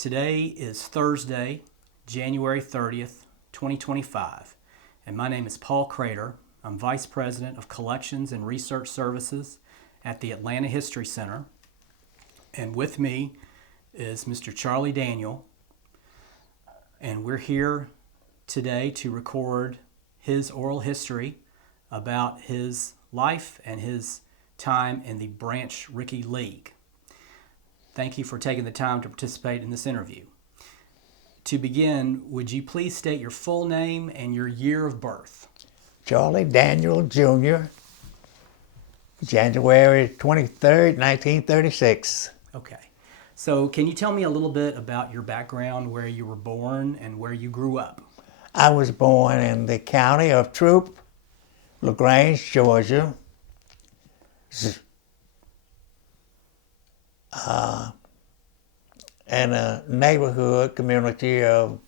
Today is Thursday, January 30th, 2025, and my name is Paul Crater. I'm Vice President of Collections and Research Services at the Atlanta History Center, and with me is Mr. Charlie Daniel, and we're here today to record his oral history about his life and his time in the Branch Rickey League. Thank you for taking the time to participate in this interview. To begin, would you please state your full name and your year of birth? Charlie Daniel Jr., January 23rd, 1936. Okay. So can you tell me a little bit about your background, where you were born and where you grew up? I was born in the county of Troup, LaGrange, Georgia. In a neighborhood community of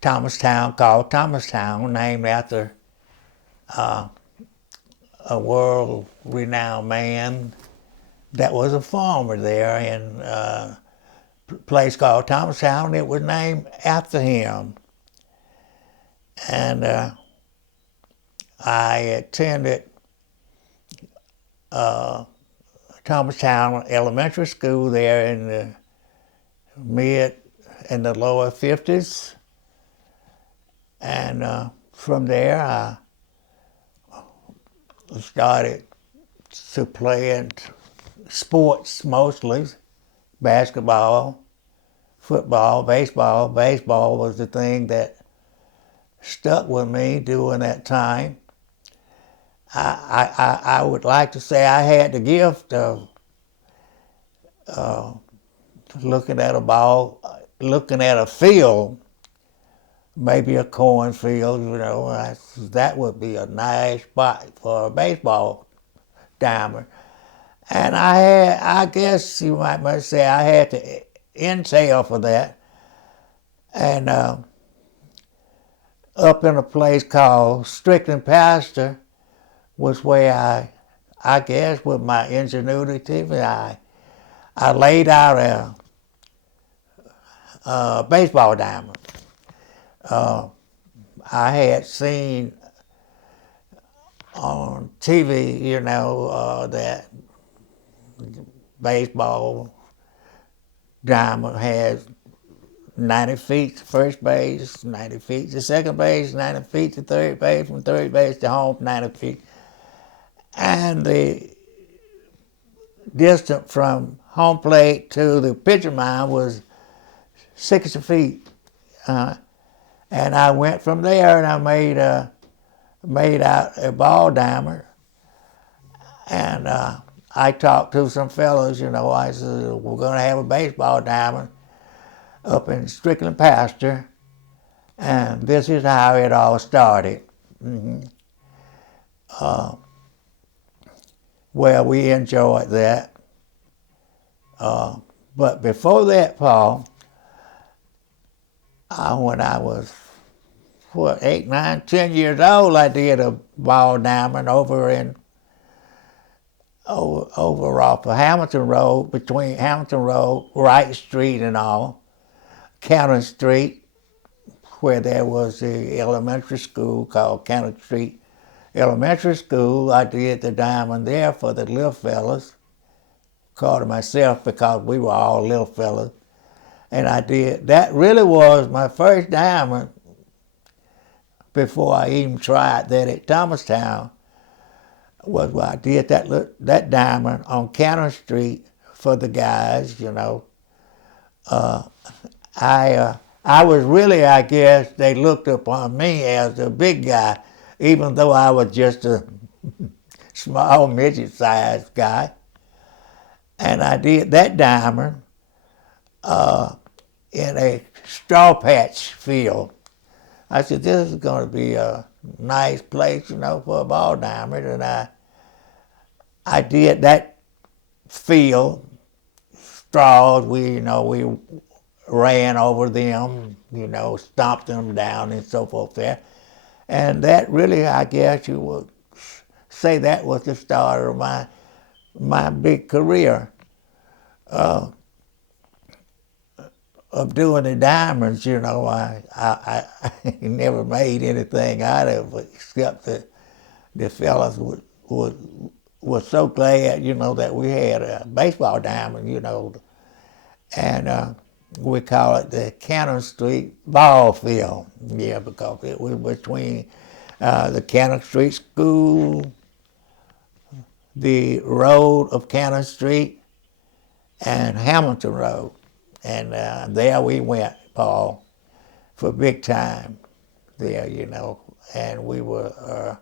Thomastown, called Thomastown, named after a world-renowned man that was a farmer there in a place called Thomastown. It was named after him. And I attended Thomastown Elementary School there in the mid and the lower 50s. And from there, I started to play in sports mostly, basketball, football, baseball. Baseball was the thing that stuck with me during that time. I would like to say I had the gift of looking at a ball, looking at a field, maybe a cornfield, that would be a nice spot for a baseball diamond. And I guess you might say I had the intel for that. And up in a place called Strickland Pasture was where I guess with my ingenuity, I laid out a baseball diamond. I had seen on TV, that baseball diamond has 90 feet to first base, 90 feet to second base, 90 feet to third base, from third base to home, 90 feet. And the distance from home plate to the pitcher mound was 60 feet. And I went from there and I made out a ball diamond. And I talked to some fellows, I said, we're going to have a baseball diamond up in Strickland Pasture. And this is how it all started. Well, we enjoyed that. But before that, Paul, when I was 8, 9, 10 years old, I did a ball diamond over off of Hamilton Road, between Hamilton Road, Wright Street and all, County Street, where there was the elementary school called County Street Elementary School. I did the diamond there for the little fellas, called it myself because we were all little fellas. And I did, that really was my first diamond before I even tried that at Thomastown, was where I did that diamond on County Street for the guys, I was really, I guess, they looked upon me as a big guy, even though I was just a small, midget-sized guy. And I did that diamond in a straw patch field. I said, this is going to be a nice place, for a ball diamond. And I did that field, straws, we ran over them, stomped them down and so forth there. And that really, I guess you would say that was the start of my big career. of doing the diamonds, you know, I never made anything out of it except the fellas were so glad, you know, that we had a baseball diamond, you know, and we call it the Cannon Street Ball Field, yeah, because it was between the Cannon Street School, the road of Cannon Street, and Hamilton Road. And there we went, Paul, for big time there, you know. And we were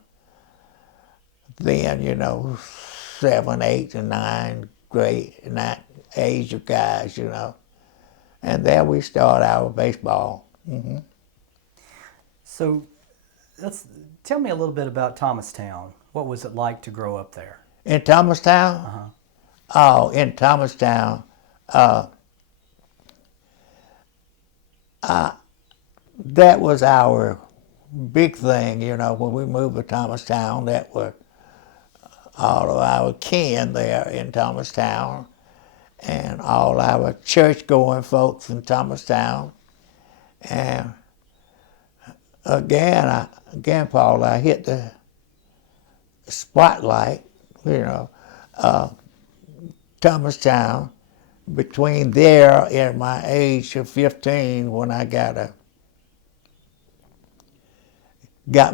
then, you know, 7, 8, and 9 grade, that age of guys, you know. And there we started our baseball. Mm-hmm. So tell me a little bit about Thomastown. What was it like to grow up there? In Thomastown? Uh-huh. Oh, in Thomastown, that was our big thing, you know, when we moved to Thomastown. That were all of our kin there in Thomastown, and all our church-going folks in Thomastown. And again, Paul, I hit the spotlight, you know, Thomastown, between there and my age of 15 when I got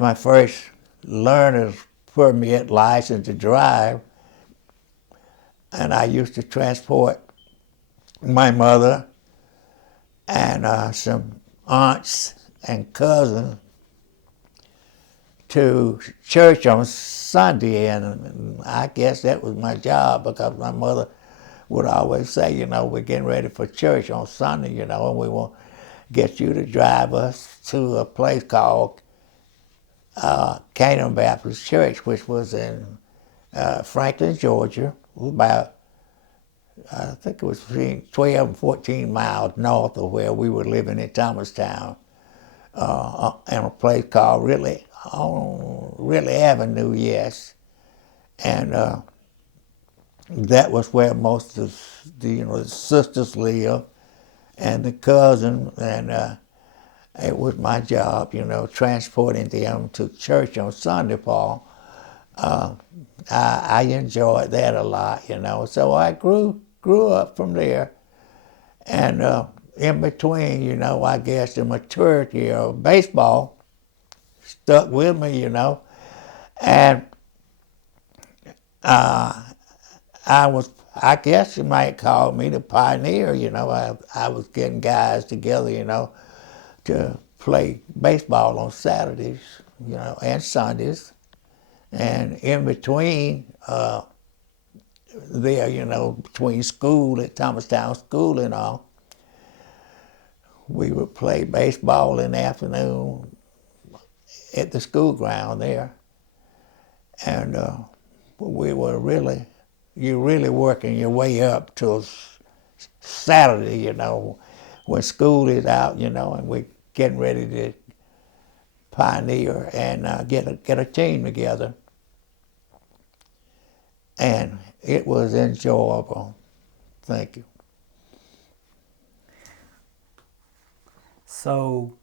my first learner's permit license to drive, and I used to transport my mother and some aunts and cousins to church on Sunday, and I guess that was my job because my mother would always say, you know, we're getting ready for church on Sunday, you know, and we want to get you to drive us to a place called Canaan Baptist Church, which was in Franklin, Georgia, about, I think it was between 12 and 14 miles north of where we were living in Thomastown, in a place called Ridley Avenue, yes. And that was where most of the sisters lived and the cousin, and it was my job, you know, transporting them to church on Sunday, Paul. I enjoyed that a lot, you know. So I grew up from there, and in between, you know, I guess the maturity of baseball stuck with me, you know, and I guess you might call me the pioneer, you know. I was getting guys together, you know, to play baseball on Saturdays, you know, and Sundays. And in between there, you know, between school at Thomastown School and all, we would play baseball in the afternoon at the school ground there. And we were you're really working your way up till Saturday, you know, when school is out, you know, and we're getting ready to pioneer and get a team together. And it was enjoyable. Thank you. So,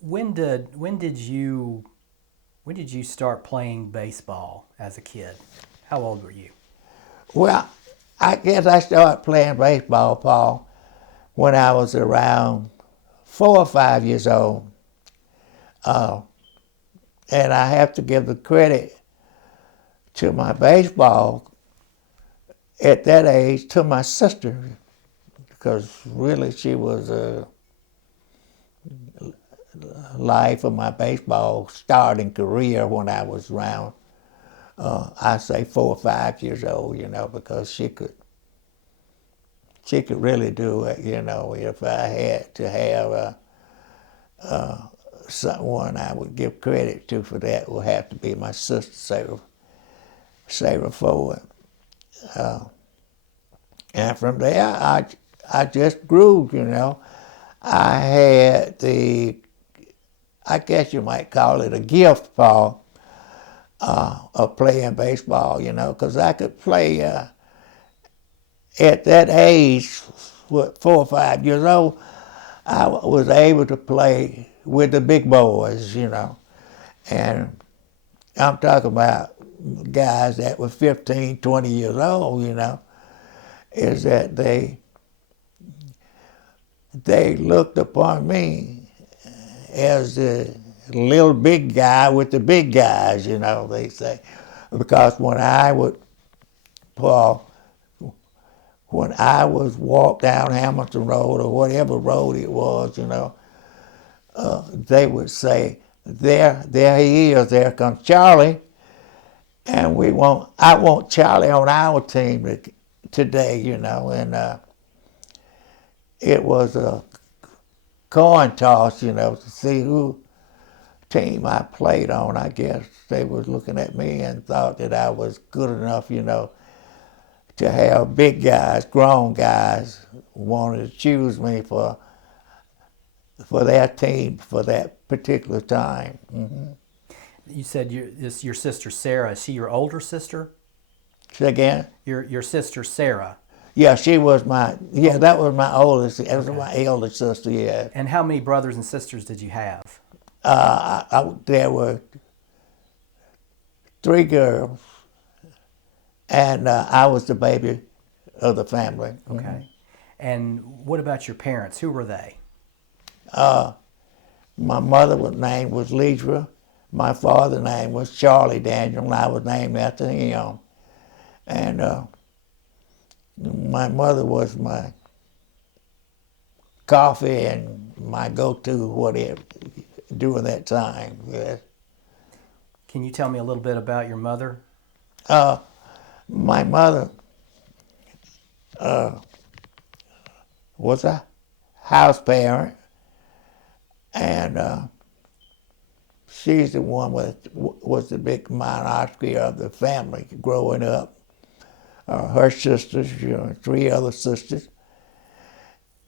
when did you start playing baseball as a kid? How old were you? Well, I guess I started playing baseball, Paul, when I was around 4 or 5 years old. And I have to give the credit to my baseball at that age to my sister, because really she was a life of my baseball starting career when I was around, I say 4 or 5 years old, you know, because she could really do it, you know. If I had to have someone I would give credit to for that, would have to be my sister, Sarah Ford. And from there, I just grew, you know. I had I guess you might call it a gift, Paul, of playing baseball, you know, because I could play at that age 4 or 5 years old, I was able to play with the big boys, And I'm talking about guys that were 15, 20 years old, is that they looked upon me as the little big guy with the big guys, they say. Because Paul, when I was walk down Hamilton Road or whatever road it was, they would say, there he is, there comes Charlie, and I want Charlie on our team today, and it was a coin toss, to see who team I played on. I guess they was looking at me and thought that I was good enough, to have big guys, grown guys, wanted to choose me for their team for that particular time. Mm-hmm. You said your sister Sarah. Is she your older sister? Say again? Your sister Sarah. Yeah, that was my oldest. That was my eldest sister, yeah. And how many brothers and sisters did you have? There were 3 girls, and I was the baby of the family. Okay. Mm-hmm. And what about your parents? Who were they? My mother's name was Leidra. My father's name was Charlie Daniel, and I was named after him. And my mother was my coffee and my go-to whatever during that time. Yes. Can you tell me a little bit about your mother? My mother was a house parent, and she's the one was the big monarchy of the family growing up. Her sisters, 3 other sisters,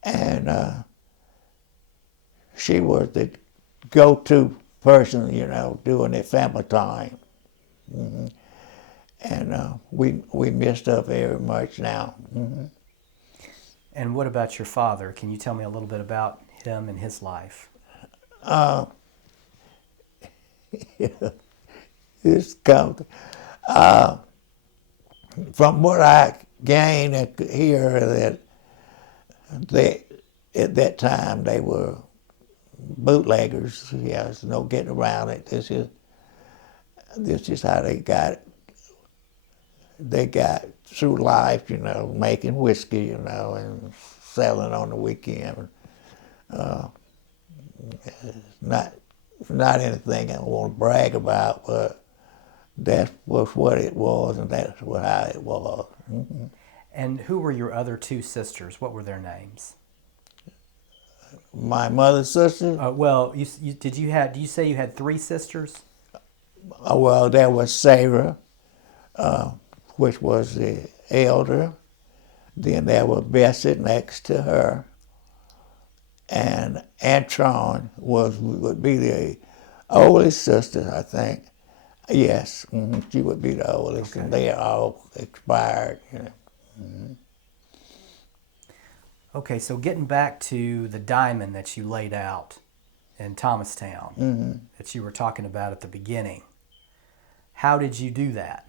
and she was the go-to person, during the family time. Mm-hmm. And we missed her very much now. Mm-hmm. And what about your father? Can you tell me a little bit about him and his life? It's comes. From what I gained and hear, that at that time they were bootleggers. There's no getting around it. This is how they got it. They got through life, making whiskey, and selling on the weekend. Not anything I want to brag about, but that was what it was, and that's how it was. Mm-hmm. And who were your other 2 sisters? What were their names? My mother's sister? Well, do you say you had 3 sisters? Well, there was Sarah, which was the elder. Then there was Bessie next to her, and Antron would be the oldest sister, I think. Yes, mm-hmm. She would be the oldest, okay. And they all expired. Mm-hmm. Okay, so getting back to the diamond that you laid out in Thomastown, mm-hmm. that you were talking about at the beginning, how did you do that?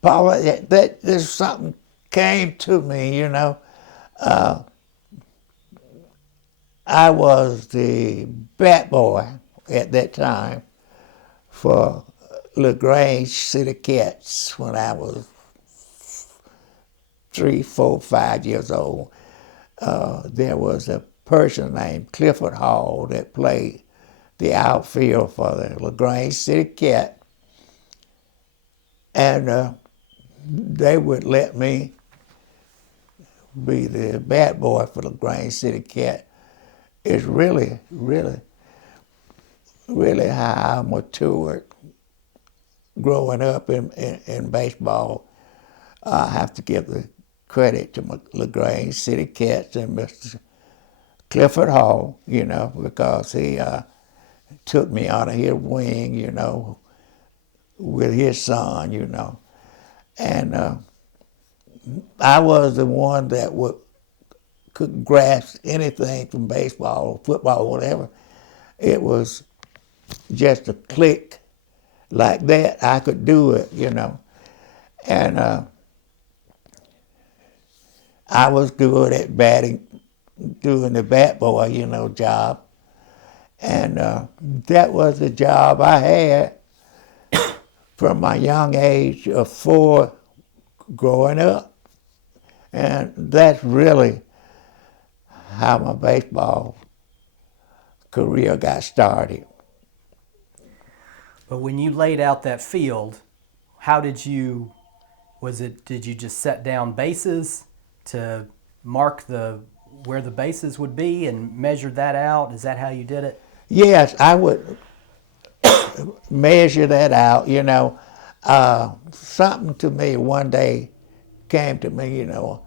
Paula, there's something came to me, I was the bat boy at that time for LaGrange City Cats when I was 3, 4, 5 years old. There was a person named Clifford Hall that played the outfield for the LaGrange City Cat, and they would let me be the bat boy for the LaGrange City Cat. It's really, really, really how I matured growing up in baseball. I have to give the credit to LaGrange City Cats and Mr. Clifford Hall, because he took me out of his wing, with his son, and I was the one that could grasp anything from baseball or football or whatever. It was just a click like that. I could do it, you know. And I was good at batting, doing the bat boy, you know, job. And that was the job I had from my young age of 4 growing up. And that's really how my baseball career got started. But when you laid out that field, how did you, did you just set down bases to mark where the bases would be and measure that out? Is that how you did it? Yes, I would measure that out, you know. Something to me one day came to me, you know,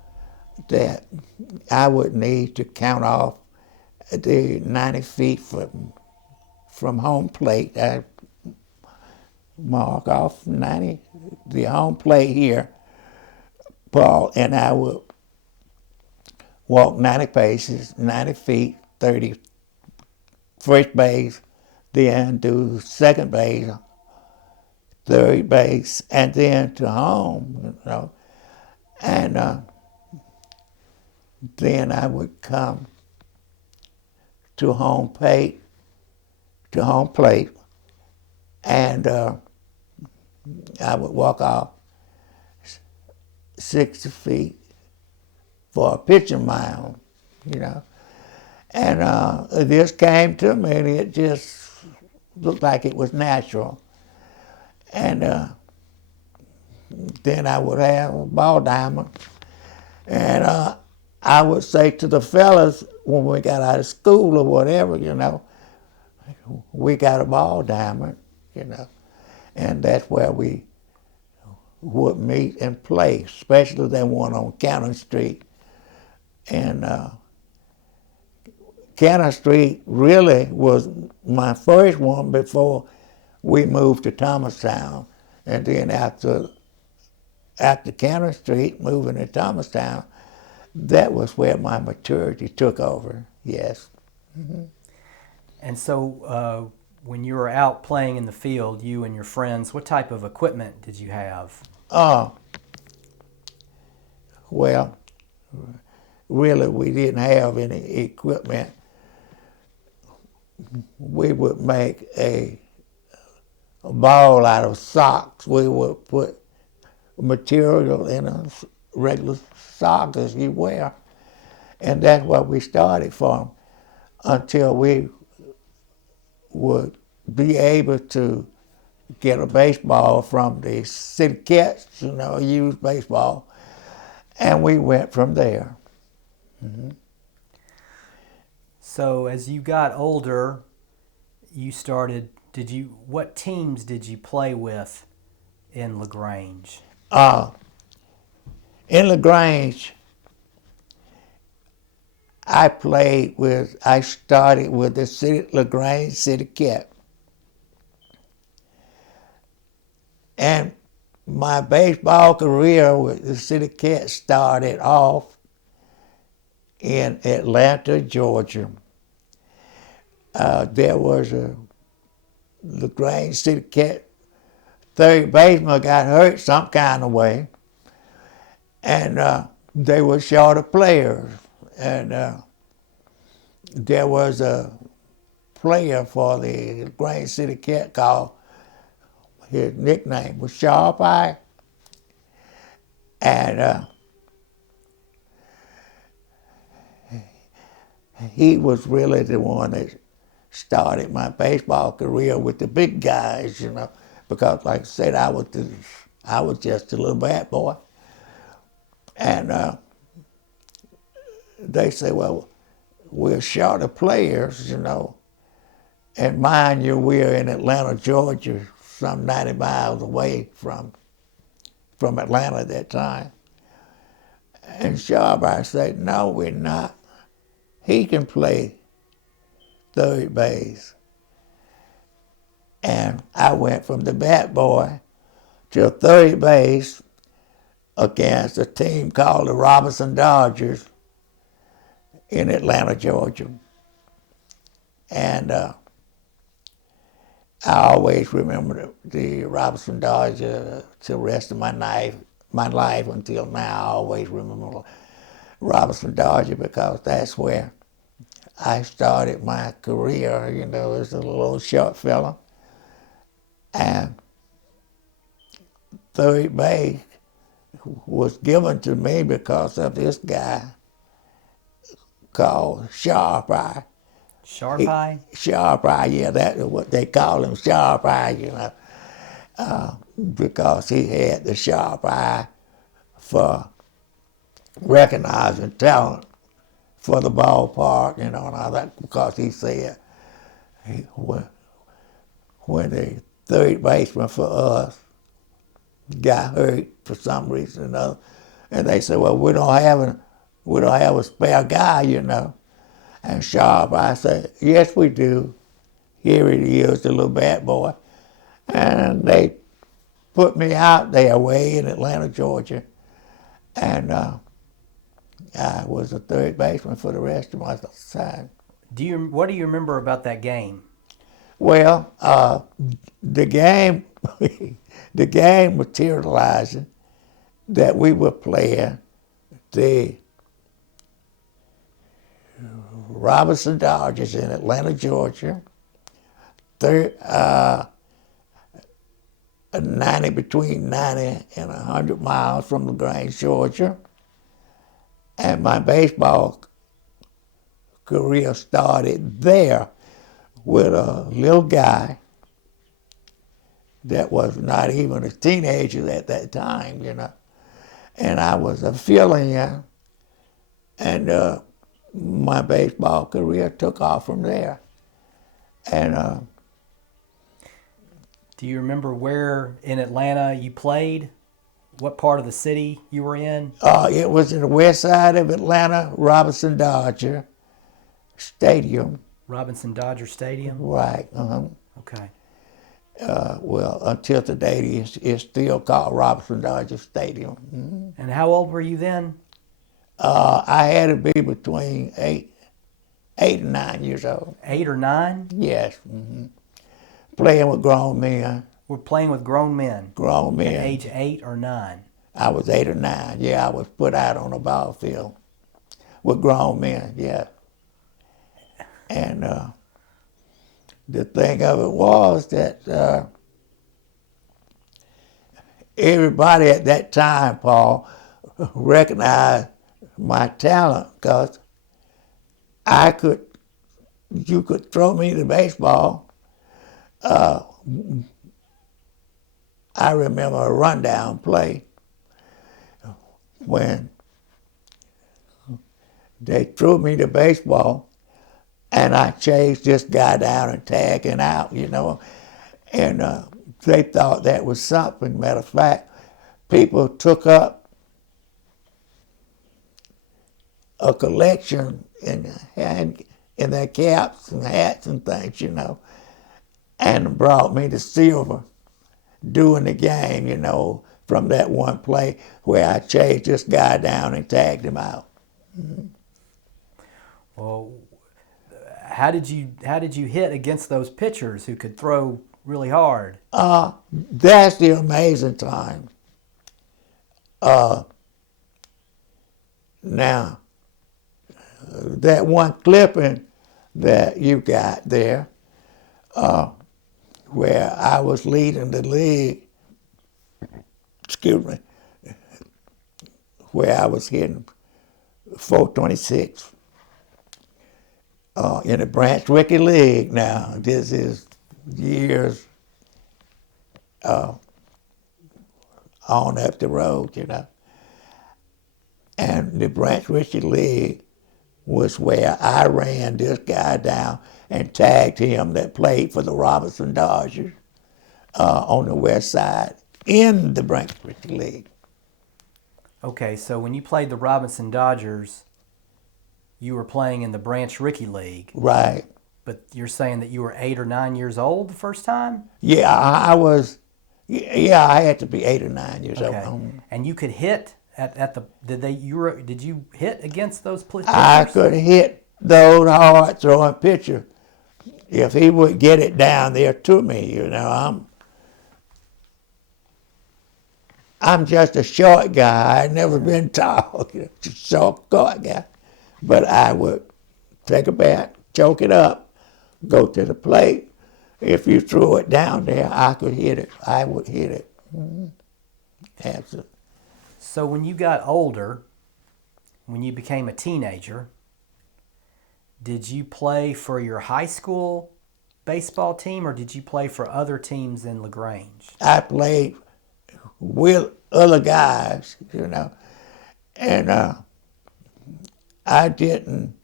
that I would need to count off the 90 feet from home plate. I mark off 90, the home plate here, Paul, and I would walk 90 paces, 90 feet, 30 first base, then do second base, third base, and then to home, you know. And then I would come to home plate, and I would walk off 60 feet for a pitching mound, you know. And this came to me, and it just looked like it was natural. And then I would have a ball diamond, and I would say to the fellas when we got out of school or whatever, you know, we got a ball diamond, you know, and that's where we would meet and play, especially that one on Cannon Street. And Cannon Street really was my first one before we moved to Thomastown. And then after Cannon Street, moving to Thomastown, that was where my maturity took over, yes. Mm-hmm. And so when you were out playing in the field, you and your friends, what type of equipment did you have? Well, really, we didn't have any equipment. We would make a ball out of socks. We would put material in a regular sock as you wear. And that's what we started from until we would be able to get a baseball from the city cats, you know, used baseball, and we went from there. Mm-hmm. So as you got older, you started, what teams did you play with in LaGrange? In LaGrange, I started with the LaGrange City Cat. And my baseball career with the City Cat started off in Atlanta, Georgia. There was a LaGrange City Cat third baseman got hurt some kind of way, and they were short of players. And there was a player for the LaGrange City Cat called, his nickname was Sharp Eye, and he was really the one that started my baseball career with the big guys, you know, because like I said, I was just a little bat boy. And they say, well, we're short of players, you know. And mind you, we're in Atlanta, Georgia, some 90 miles away from Atlanta at that time. And Sharp said, no, we're not. He can play third base. And I went from the bat boy to third base against a team called the Robinson Dodgers in Atlanta, Georgia. And I always remember the Robinson Dodgers till the rest of my life until now. I always remember Robinson Dodger because that's where I started my career, you know, as a little short fella. And third base was given to me because of this guy called Sharp Eye. Sharp Eye? Sharp Eye, yeah, that's what they call him, Sharp Eye, you know, because he had the sharp eye for recognizing talent for the ballpark, you know, and all that, because he said when the third baseman for us got hurt for some reason or another, and they said, well, we don't have a spare guy, you know. And Sharp, I said, yes, we do. Here it is, the little bad boy. And they put me out there way in Atlanta, Georgia. And I was a third baseman for the rest of my time. What do you remember about that game? Well, the game, the game materializing that we were playing the Robinson Dodgers in Atlanta, Georgia, 90 between 90 and 100 miles from LaGrange, Georgia. And my baseball career started there with a little guy that was not even a teenager at that time, you know. And I was a fill-in, and my baseball career took off from there. And Do you remember where in Atlanta you played? What part of the city you were in? it was in the west side of Atlanta, Robinson Dodger Stadium. Robinson Dodger Stadium? Right. Okay. Well, until today, it's still called Robinson Dodger Stadium. Mm-hmm. And how old were you then? I had to be between 8 and 9 years old. 8 or 9? Yes. Mm-hmm. Playing with grown men. We're playing with grown men. Grown men. At age 8 or 9? I was 8 or 9. Yeah, I was put out on a ball field with grown men. Yeah. And the thing of it was that everybody at that time, Paul, recognized my talent because you could throw me the baseball. I remember a rundown play when they threw me the baseball and I chased this guy down and tagged him out, you know. And they thought that was something. Matter of fact, people took up a collection in their caps and hats and things, you know, and brought me the silver during the game, you know, from that one play where I chased this guy down and tagged him out. Mm-hmm. Well, how did you hit against those pitchers who could throw really hard? That's the amazing time. Now, that one clipping that you got there, where I was leading the league, where I was hitting 426 in the Branch Rickey League. Now, this is years on up the road, you know. And the Branch Rickey League was where I ran this guy down and tagged him that played for the Robinson Dodgers on the west side in the Branch Rickey League. Okay, so when you played the Robinson Dodgers, you were playing in the Branch Rickey League. Right. But you're saying that you were 8 or 9 years old the first time? Yeah, I was Yeah, I had to be 8 or 9 years Okay. old. And you could hit at the did you hit against those I pitchers? could hit those hard throwing pitcher if he would get it down there to me. I'm just a short guy. I've never been tall, just a short guy. But I would take a bat, choke it up, go to the plate. If you threw it down there, I could hit it. I would hit it. Absolutely. So when you got older, when you became a teenager, did you play for your high school baseball team or did you play for other teams in LaGrange? I played with other guys, and I didn't.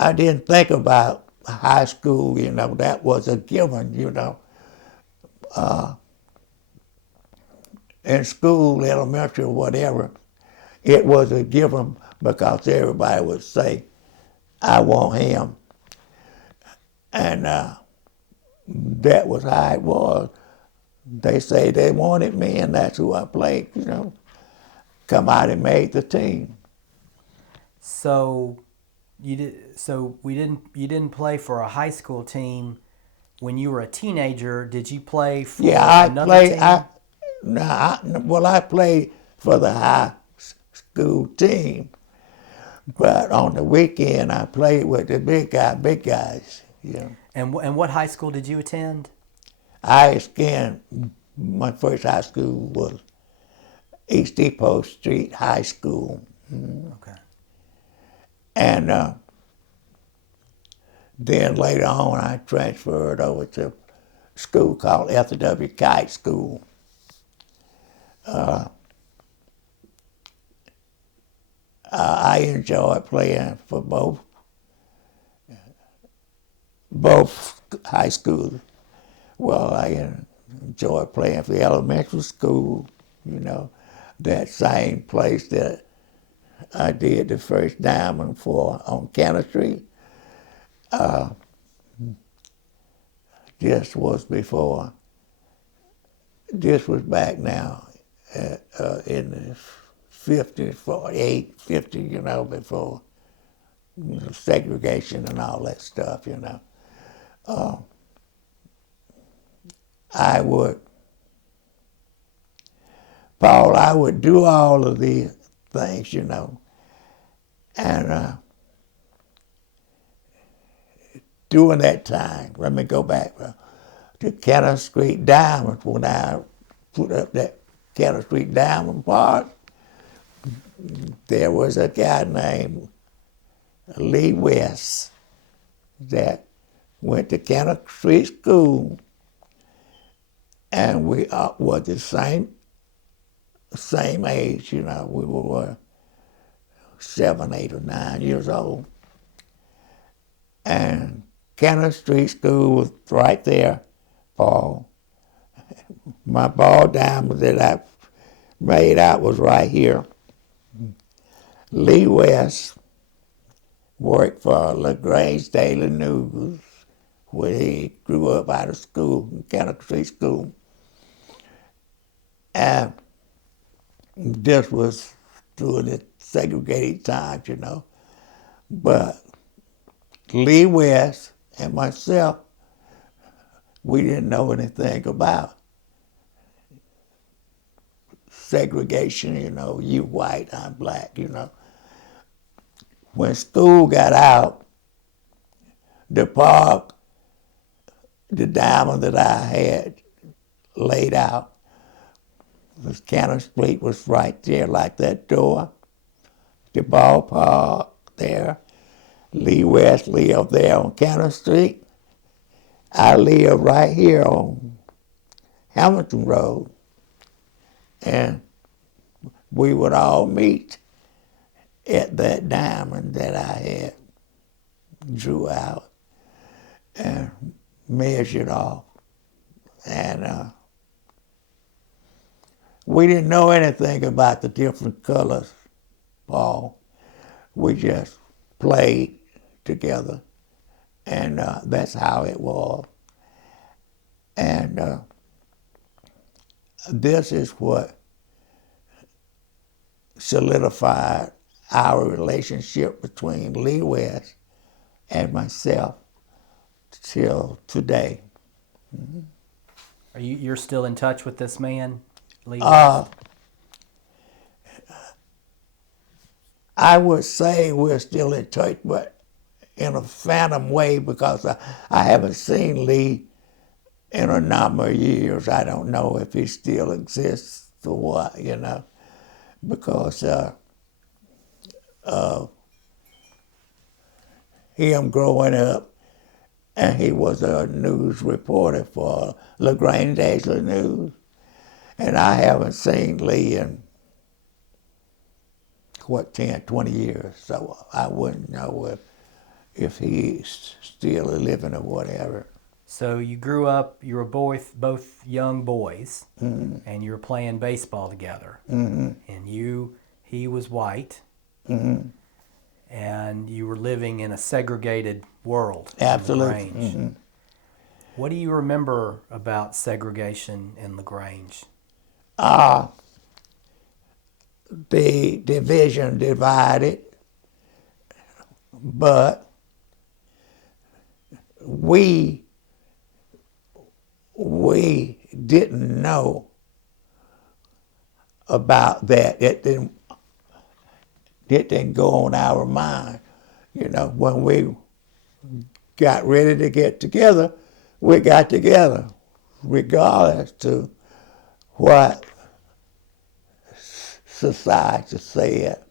I didn't think about high school. That was a given. In school, elementary, or whatever, it was a given because everybody would say, "I want him," and that was how it was. They say they wanted me, and that's who I played. Come out and made the team. So you didn't play for a high school team when you were a teenager. Did you play for Yeah, I another played. team? I played for the high school team, but on the weekend I played with the big guys. And what high school did you attend? My first high school was East Depot Street High School, Okay. and then later on I transferred over to a school called F.W. Kite School. I enjoyed playing for both high schools. Well, I enjoyed playing for the elementary school, that same place that I did the first diamond for on Cannon Street. This was before, this was back now in the 50s, 48, 50, before segregation and all that stuff. I would, Paul, I would do all of these things, and during that time, let me go back to Cannon Street Diamond. When I put up that Cannon Street Diamond Park, there was a guy named Lee West that went to Cannon Street School, and we were the same age. We were 7, 8, or 9 years old, and Cannon Street School was right there, Paul. My ball diamond that I made out was right here. Lee West worked for LaGrange Daily News, where he grew up out of school, Cannon Street School. And this was during the segregated times, But Lee West and myself, we didn't know anything about segregation, you white, I'm black, When school got out, the park, the diamond that I had laid out, the Cannon Street was right there, like that door. The ballpark there. Lee West lived there on Cannon Street. I lived right here on Hamilton Road. And we would all meet at that diamond that I had drew out and measured off. And we didn't know anything about the different colors, Paul. We just played together, and that's how it was. And this is what solidified our relationship between Lee West and myself till today. You're still in touch with this man, Lee West? I would say we're still in touch, but in a phantom way, because I haven't seen Lee in a number of years. I don't know if he still exists or what, because him growing up, and he was a news reporter for LaGrange Daily News, and I haven't seen Lee in 10, 20 years, so I wouldn't know if he's still living or whatever. So you grew up, you were both young boys, and you were playing baseball together. And he was white, and you were living in a segregated world. Absolutely. In LaGrange. What do you remember about segregation in LaGrange? The division divided, but we didn't know about that. It didn't go on our mind. When we got ready to get together, we got together, regardless to what society said.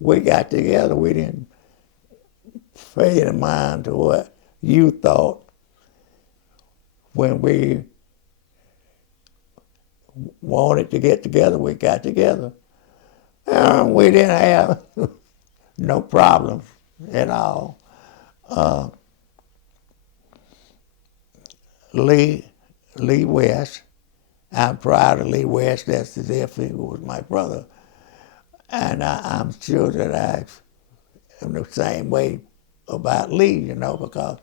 We got together. We didn't pay any mind to what you thought. When we wanted to get together, we got together. And we didn't have no problems at all. Lee West, I'm proud of Lee West as if he was my brother. And I'm sure that I am the same way about Lee, because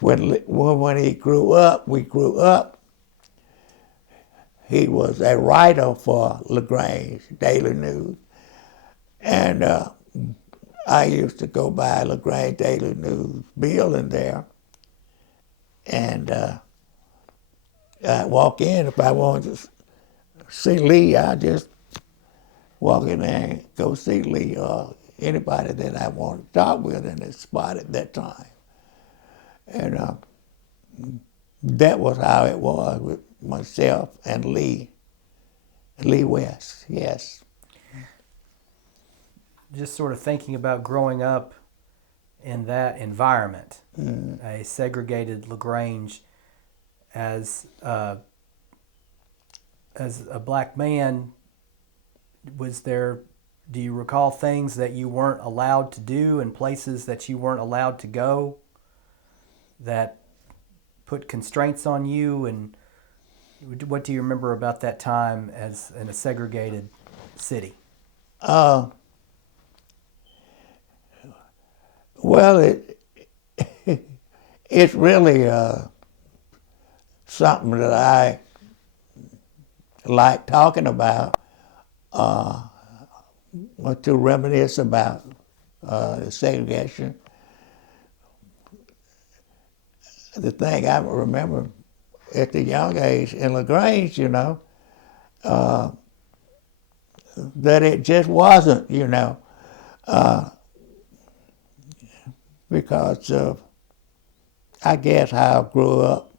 when he grew up, we grew up. He was a writer for LaGrange Daily News. And I used to go by LaGrange Daily News building there. And I'd walk in. If I wanted to see Lee, I'd just walk in there and go see Lee or anybody that I wanted to talk with in the spot at that time. And that was how it was with myself and Lee West, yes. Just sort of thinking about growing up in that environment, a segregated LaGrange, as a black man, do you recall things that you weren't allowed to do and places that you weren't allowed to go that put constraints on you? And what do you remember about that time as in a segregated city? Well, it's really something that I like talking about, or to reminisce about the segregation. The thing I remember at the young age in LaGrange, that it just wasn't, because of, I guess, how I grew up.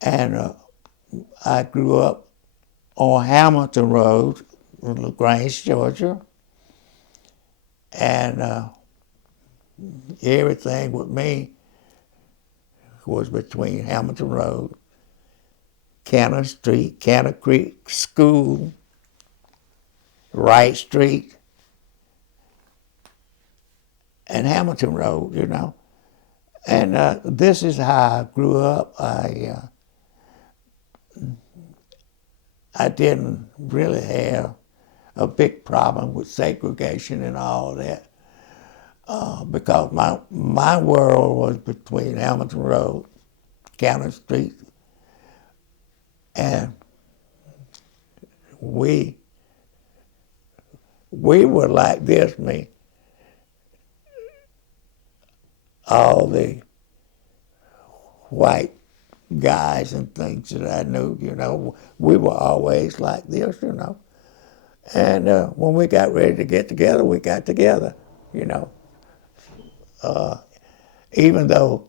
And I grew up on Hamilton Road in LaGrange, Georgia. And everything with me was between Hamilton Road, Cannon Street, Cannon Creek School, Wright Street, and Hamilton Road, And this is how I grew up. I didn't really have a big problem with segregation and all that, because my world was between Hamilton Road county streets, and we were like this, me. All the white guys and things that I knew, we were always like this, And when we got ready to get together, we got together, Even though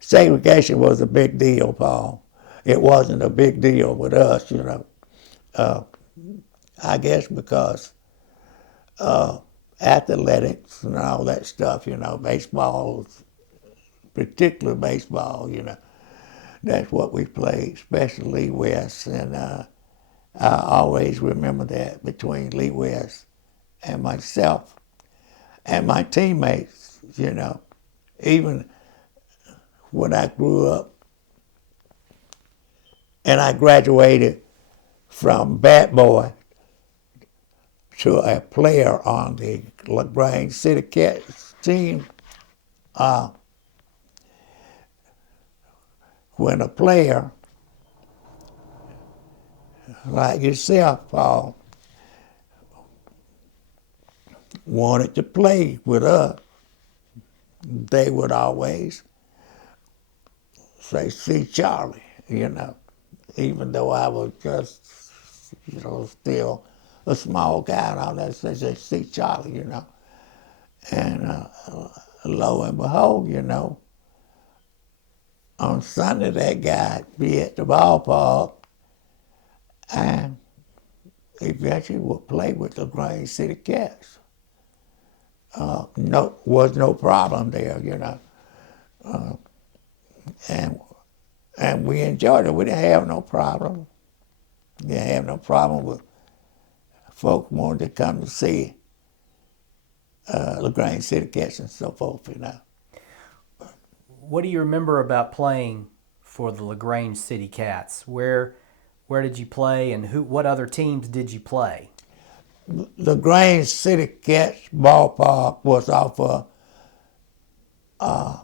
segregation was a big deal, Paul, it wasn't a big deal with us, I guess because athletics and all that stuff, baseball, particularly baseball, that's what we played, especially Lee West. And I always remember that between Lee West and myself and my teammates, Even when I grew up and I graduated from bat boy to a player on the LaGrange City Cats team, when a player like yourself, Paul, wanted to play with us, they would always say, "See Charlie," even though I was just, still a small guy and all that, say, "See Charlie," And lo and behold, on Sunday that guy would be at the ballpark and eventually would play with the Branch City Cats. Was no problem there, and we enjoyed it. We didn't have no problem. We didn't have no problem with folks wanting to come to see LaGrange City Cats and so forth, What do you remember about playing for the LaGrange City Cats? Where did you play, and what other teams did you play? LaGrange City Cats ballpark was off a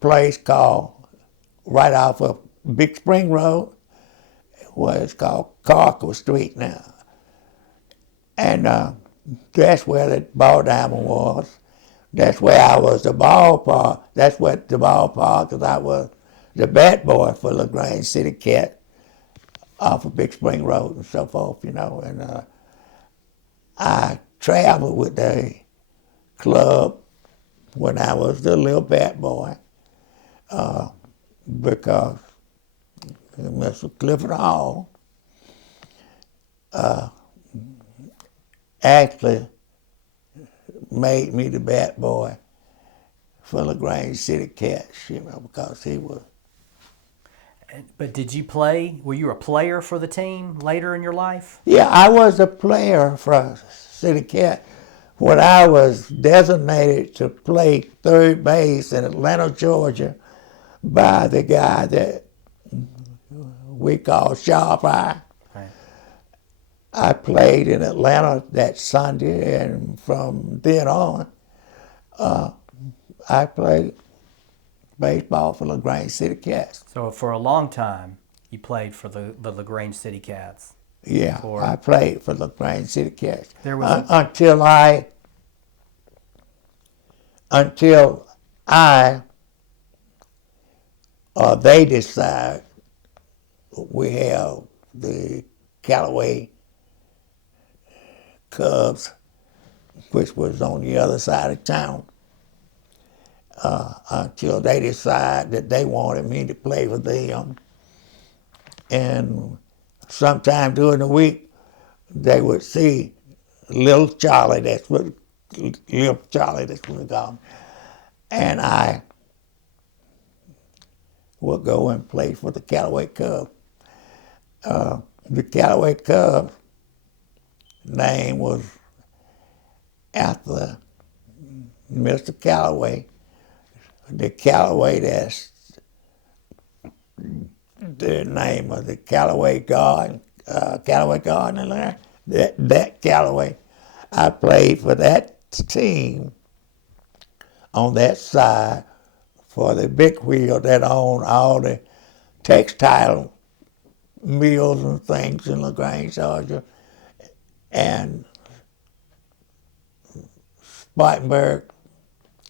place called, right off of Big Spring Road, where it's called Carco Street now. And that's where the ball diamond was. That's where I was the ballpark. That's what the ballpark, because I was the bat boy for LaGrange City Cat off of Big Spring Road and so forth, And I traveled with the club when I was the little bat boy because Mr. Clifford Hall actually made me the bat boy for LaGrange City Cats, because he was. But did you play? Were you a player for the team later in your life? Yeah, I was a player for City Cat when I was designated to play third base in Atlanta, Georgia, by the guy that we call Sharp Eye. Right. I played in Atlanta that Sunday, and from then on, I played baseball for LaGrange City Cats. So for a long time, you played for the LaGrange City Cats. Yeah, I played for LaGrange City Cats There was until they decide we have the Callaway Cubs, which was on the other side of town, until they decide that they wanted me to play for them. And sometime during the week, they would see Little Charlie, that's what we call him, and I would go and play for the Callaway Cubs. The Callaway Cubs name was after Mr. Callaway. The Callaway, that's the name of the Callaway Garden in there. That Callaway, I played for that team on that side for the big wheel that owned all the textile mills and things in LaGrange, Georgia, and Spartanburg,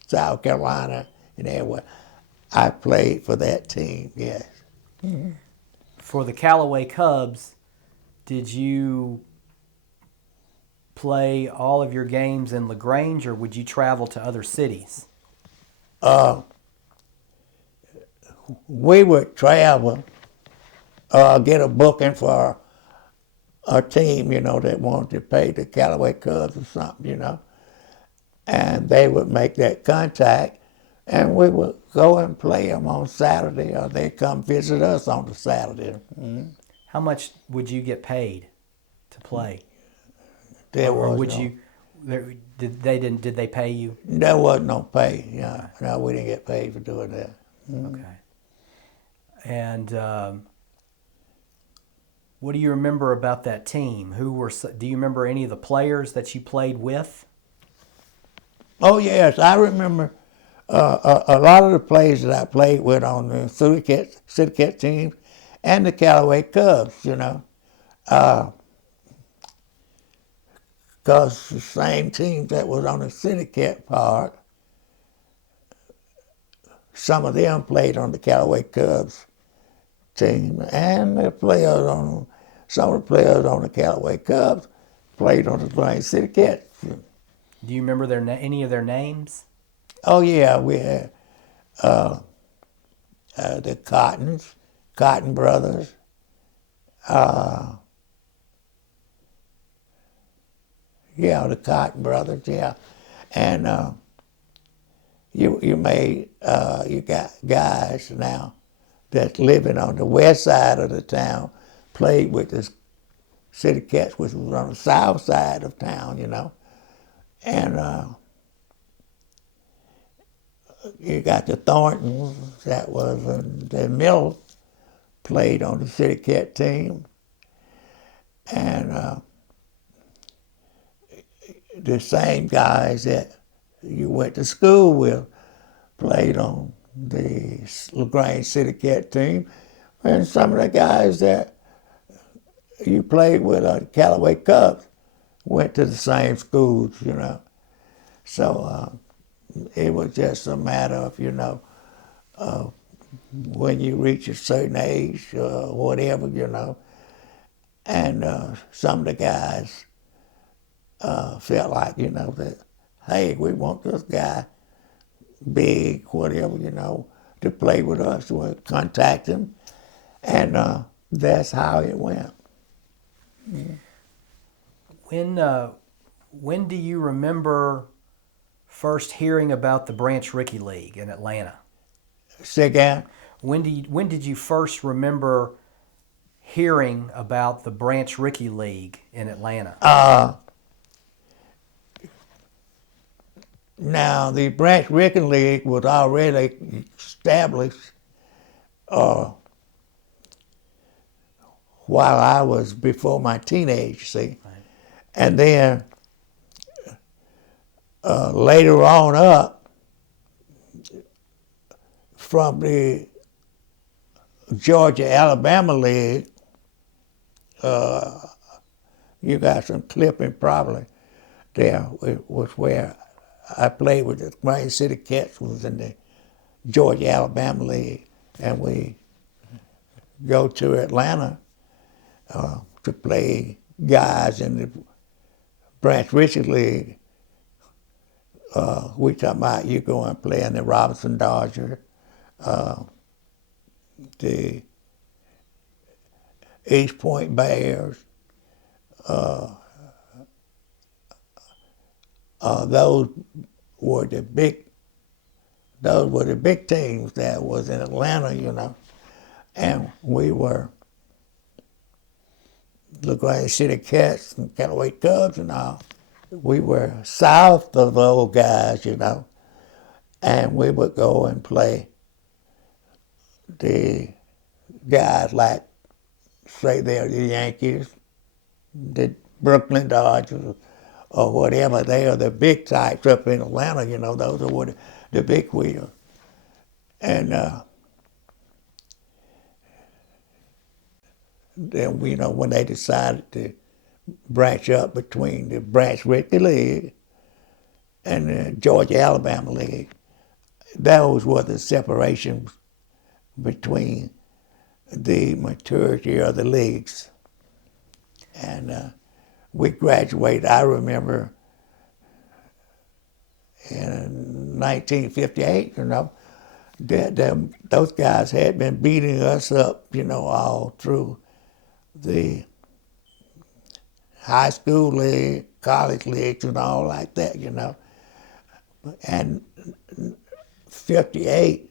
South Carolina, and everywhere. I played for that team, yes. For the Callaway Cubs, did you play all of your games in LaGrange, or would you travel to other cities? We would travel, get a booking for a team, that wanted to pay the Callaway Cubs or something, and they would make that contact, and we would go and play them on Saturday, or they'd come visit us on the Saturday. How much would you get paid to play? There Or was would no, you? Did they pay you? there was no pay. Yeah, no, we didn't get paid for doing that. Okay. And what do you remember about that team? Do you remember any of the players that you played with? Oh yes, I remember a lot of the players that I played with on the City Cat teams and the Callaway Cubs, because the same team that was on the City Cat part, some of them played on the Callaway Cubs team, and some of the players on the Callaway Cubs played on the Branch City Cat. Do you remember any of their names? Oh yeah, we had the Cotton Brothers. Yeah, the Cotton Brothers. Yeah, and you got guys now that's living on the west side of the town, played with the City Cats, which was on the south side of town, and you got the Thorntons that was the middle, played on the City Cat team, and the same guys that you went to school with played on the LaGrange City Cat team, and some of the guys that you played with on the Callaway Cubs went to the same schools, So it was just a matter of, when you reach a certain age, whatever, and some of the guys felt like, that, hey, we want this guy big, whatever, to play with us. We'll contact him, and that's how it went. When do you remember first hearing about the Branch Rickey League in Atlanta? Say again? When did you first remember hearing about the Branch Rickey League in Atlanta? Now, the Branch Rickey League was already established while I was before my teenage, see. Right. And then later on up, from the Georgia-Alabama League, you got some clipping probably there, was where I played with the Branch City Cats, was in the Georgia-Alabama League, and we go to Atlanta to play guys in the Branch Rickey League. We talking about you go and play in the Robinson Dodger, the East Point Bears. Those were the big teams that was in Atlanta, and we were LaGrange City Cats and Callaway Cubs and all. We were south of those guys, and we would go and play the guys like, say they're the Yankees, the Brooklyn Dodgers, or whatever. They are the big types up in Atlanta, those are the big wheels. And then, when they decided to branch up between the Branch Rickey League and the Georgia-Alabama League, those were the separations between the maturity of the leagues. And we graduated, I remember, in 1958, those guys had been beating us up, all through the high school league, college leagues, and all like that, And 58,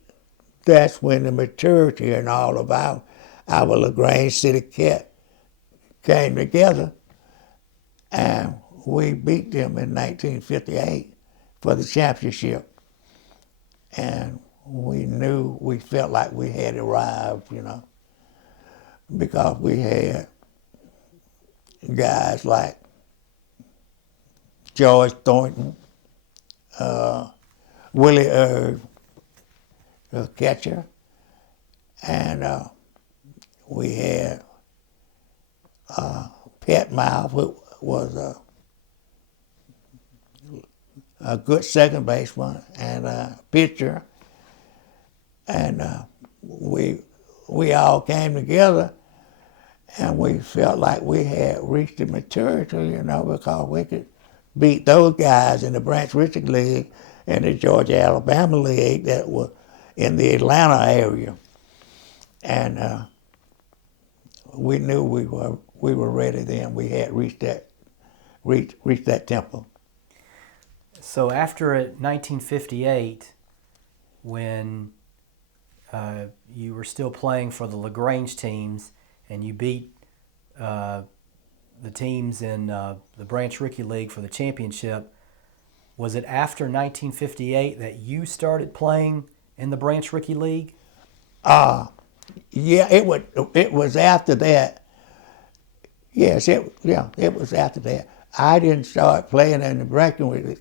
that's when the maturity and all of our LaGrange City Cat came together, and we beat them in 1958 for the championship. And we felt like we had arrived, because we had guys like George Thornton, Willie Irv, the catcher, and we had Pat Mouth, who was a good second baseman and a pitcher, and we all came together, and we felt like we had reached the maturity, because we could beat those guys in the Branch Rickey League and the Georgia-Alabama League that were in the Atlanta area. And we knew we were ready then. We had reached that tempo. So after 1958, when you were still playing for the LaGrange teams and you beat the teams in the Branch Rickey League for the championship, was it after 1958 that you started playing in the Branch Rickey League? Yeah, it was after that. Yes, it was after that. I didn't start playing in the Branch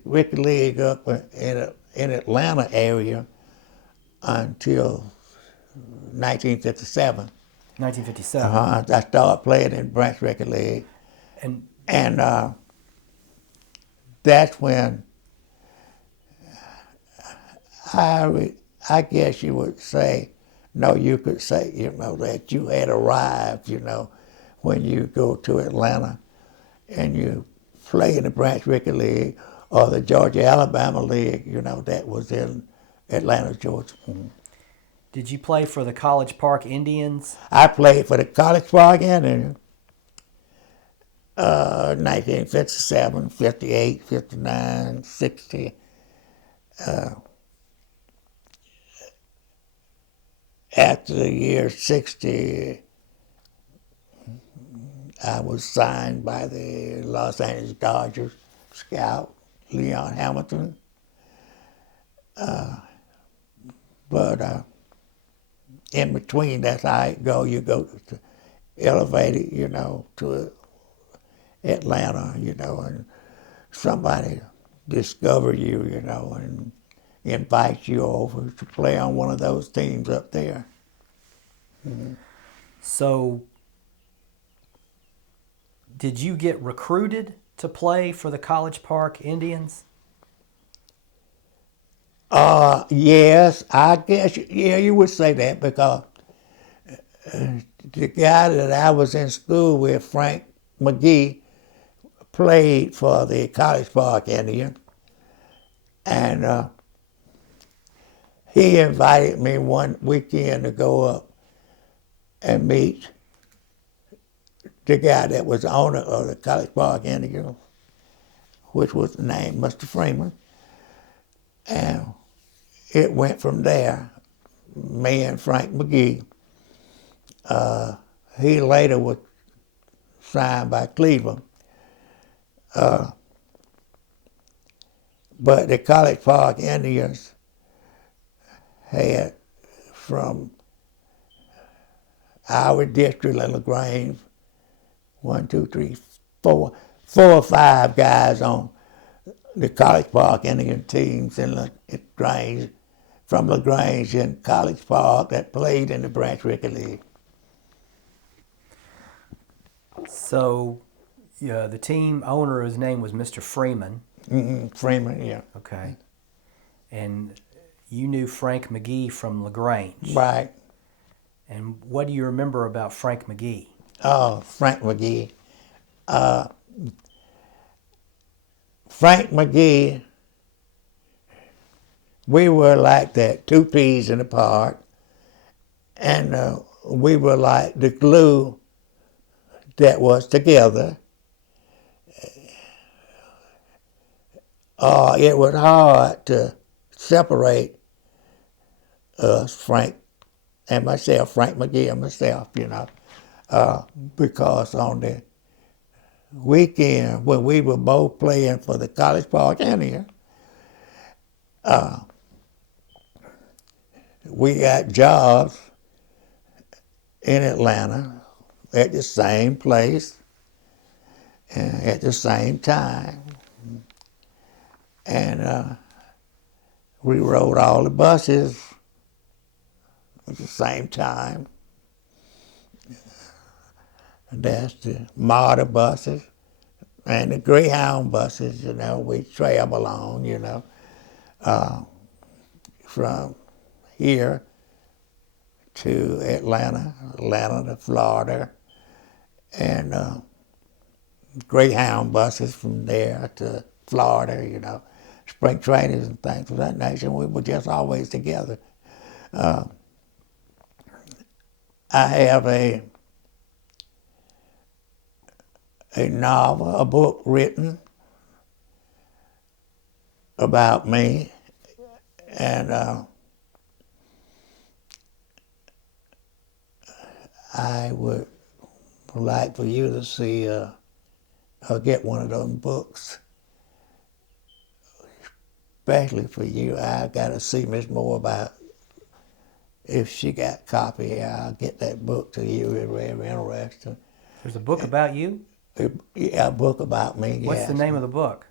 Rickey League up in Atlanta area until 1957. 1957. I started playing in Branch Rickey League, and that's when I guess you would say, no, you could say, that you had arrived, when you go to Atlanta and you play in the Branch Rickey League or the Georgia-Alabama League, that was in Atlanta, Georgia. Mm-hmm. Did you play for the College Park Indians? I played for the College Park Indians, 1957, 58, 59, 60. After the year 60, I was signed by the Los Angeles Dodgers scout, Leon Hamilton. But in between, that's how it go. You go to elevated, to Atlanta, and somebody discover you, and invite you over to play on one of those teams up there. Mm-hmm. So, did you get recruited to play for the College Park Indians? Yes, I guess, you would say that, because the guy that I was in school with, Frank McGee, played for the College Park Indians, and he invited me one weekend to go up and meet the guy that was the owner of the College Park Indians, which was named Mr. Freeman. And it went from there, me and Frank McGee. He later was signed by Cleveland. But the College Park Indians had, from our district in LaGrange, 1, 2, 3, 4 or 5 guys on the College Park Indian teams in LaGrange from LaGrange in College Park that played in the Branch Rickey League. So, the team owner, his name was Mr. Freeman. Freeman, yeah. Okay. And you knew Frank McGee from LaGrange. Right. And what do you remember about Frank McGee? Oh, Frank McGee. Frank McGee, we were like that two peas in the park, and we were like the glue that was together. It was hard to separate us, Frank and myself, Frank McGee and myself, because on the weekend when we were both playing for the College Park Indians, we got jobs in Atlanta at the same place and at the same time. And we rode all the buses at the same time. That's the MARTA buses and the Greyhound buses, we travel on, from here to Atlanta to Florida, and Greyhound buses from there to Florida, spring trainings and things of that nature. We were just always together. I have a novel, a book written about me, and I would like for you to see or get one of those books, especially for you. I got to see Miss Moore about if she got a copy. I'll get that book to you. It's very interesting. There's a book about you? Yeah, a book about me. What's the name of the book?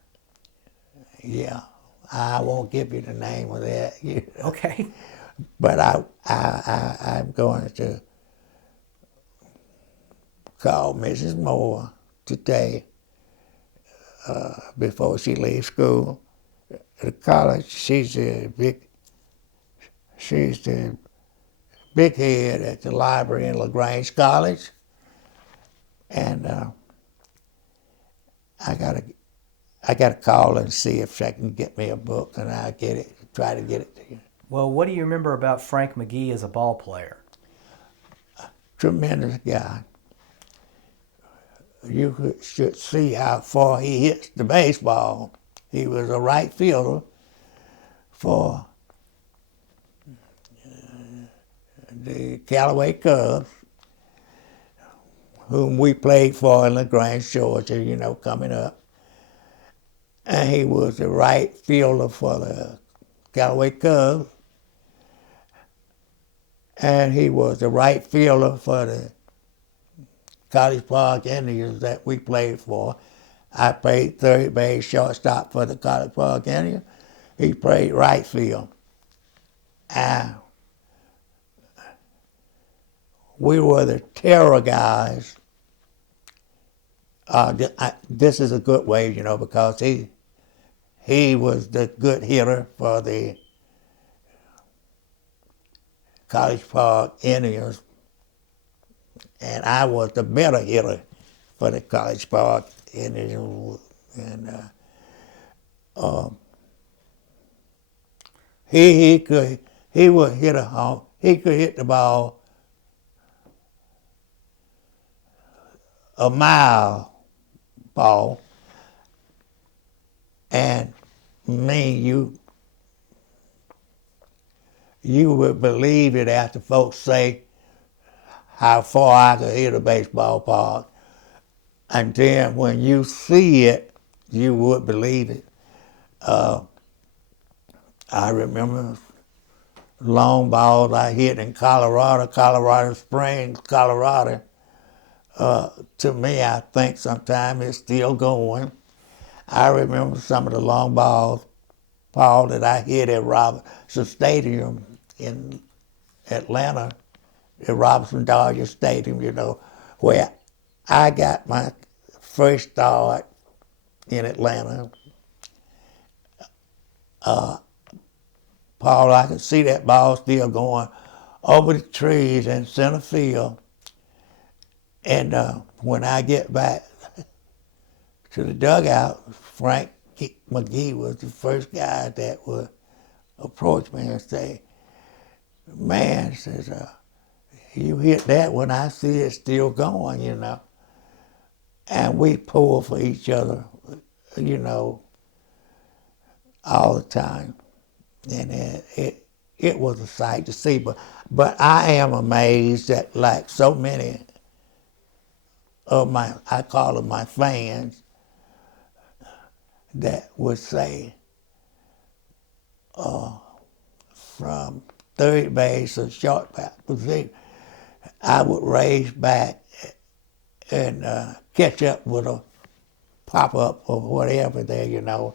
Yeah, I won't give you the name of that. Okay. But I'm going to call Mrs. Moore today before she leaves school. The college, she's the big head at the library in LaGrange College, and I gotta call and see if she can get me a book, and I'll try to get it to you. Well, what do you remember about Frank McGee as a ball player? Tremendous guy. You should see how far he hits the baseball. He was a right fielder for the Callaway Cubs, whom we played for in LaGrange, Georgia, coming up. And he was the right fielder for the Callaway Cubs. And he was the right fielder for the College Park Indians that we played for. I played third base, shortstop for the College Park Indians. He played right field. And we were the terror guys. This is a good way, because he was the good hitter for the College Park Indians, and I was the better hitter for the College Park Indians. And he would hit he could hit the ball a mile ball, and you would believe it after folks say how far I could hit a baseball park. And then when you see it, you would believe it. I remember long balls I hit in Colorado Springs, Colorado. To me, I think sometimes it's still going. I remember some of the long balls Paul, that I hit at Robinson Stadium in Atlanta, at Robinson Dodger Stadium, where I got my first start in Atlanta. Paul, I could see that ball still going over the trees in center field. And when I get back to the dugout, Frank McGee was the first guy that would approach me and say, "Man," says, "you hit that when I see it still going." And we pull for each other, all the time. And it was a sight to see. But I am amazed that, like so many of I call them my fans, that would say, from third base or short back position, I would race back and catch up with a pop-up or whatever there.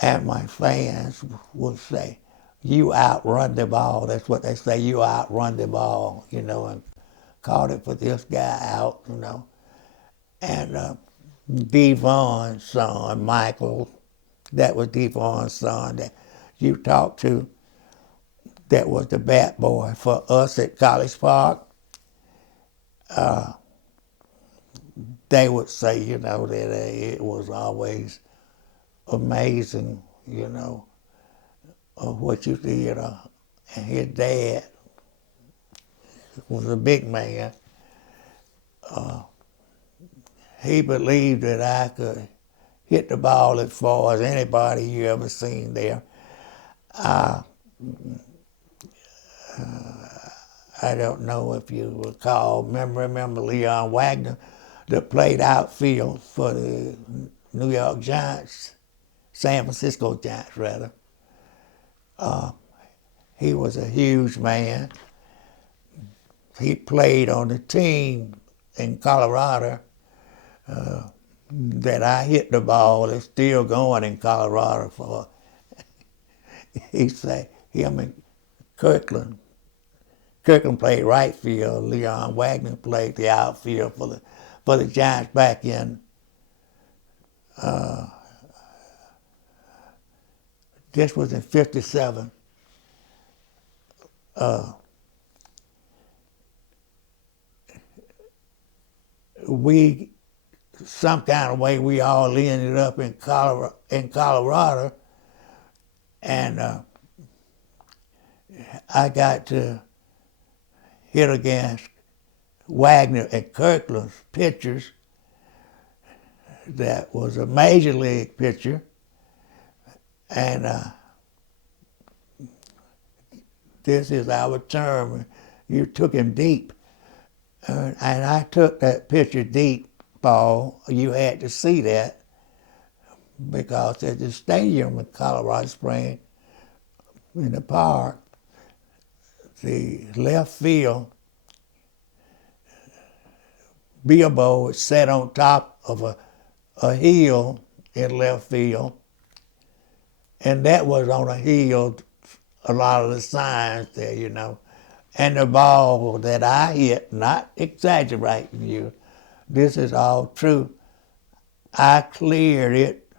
And my fans would say, "You outrun the ball." That's what they say, "You outrun the ball," and called it for this guy out. And Devon's son, Michael, that was Devon's son that you talked to, that was the bat boy for us at College Park. They would say, that it was always amazing, of what you did. And his dad was a big man. He believed that I could hit the ball as far as anybody you ever seen there. I don't know if you recall, remember Leon Wagner, that played outfield for the New York Giants, San Francisco Giants rather. He was a huge man. He played on the team in Colorado that I hit the ball. It's still going in Colorado for. He said him and Kirkland. Kirkland played right field. Leon Wagner played the outfield for the Giants back in. This was in '57. We, some kind of way, we all ended up in Colorado, and I got to hit against Wagner and Kirkland's pitchers. That was a major league pitcher, and this is our term. You took him deep, and I took that pitcher deep, Paul. You had to see that, because at the stadium in Colorado Springs, in the park, the left field billboard sat on top of a hill in left field, and that was on a hill, a lot of the signs there. And the ball that I hit, not exaggerating you, this is all true, I cleared it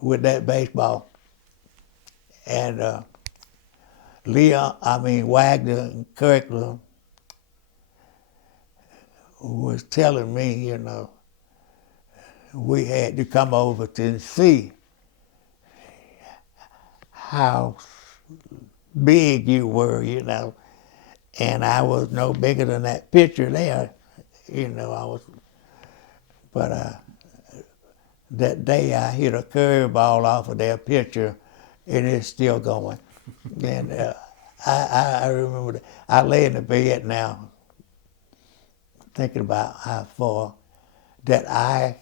with that baseball. And Wagner and Kirkland was telling me, we had to come over to see how big you were, and I was no bigger than that pitcher there, I was, but that day I hit a curveball off of their pitcher, and it's still going. And I remember that. I lay in the bed now thinking about how far that I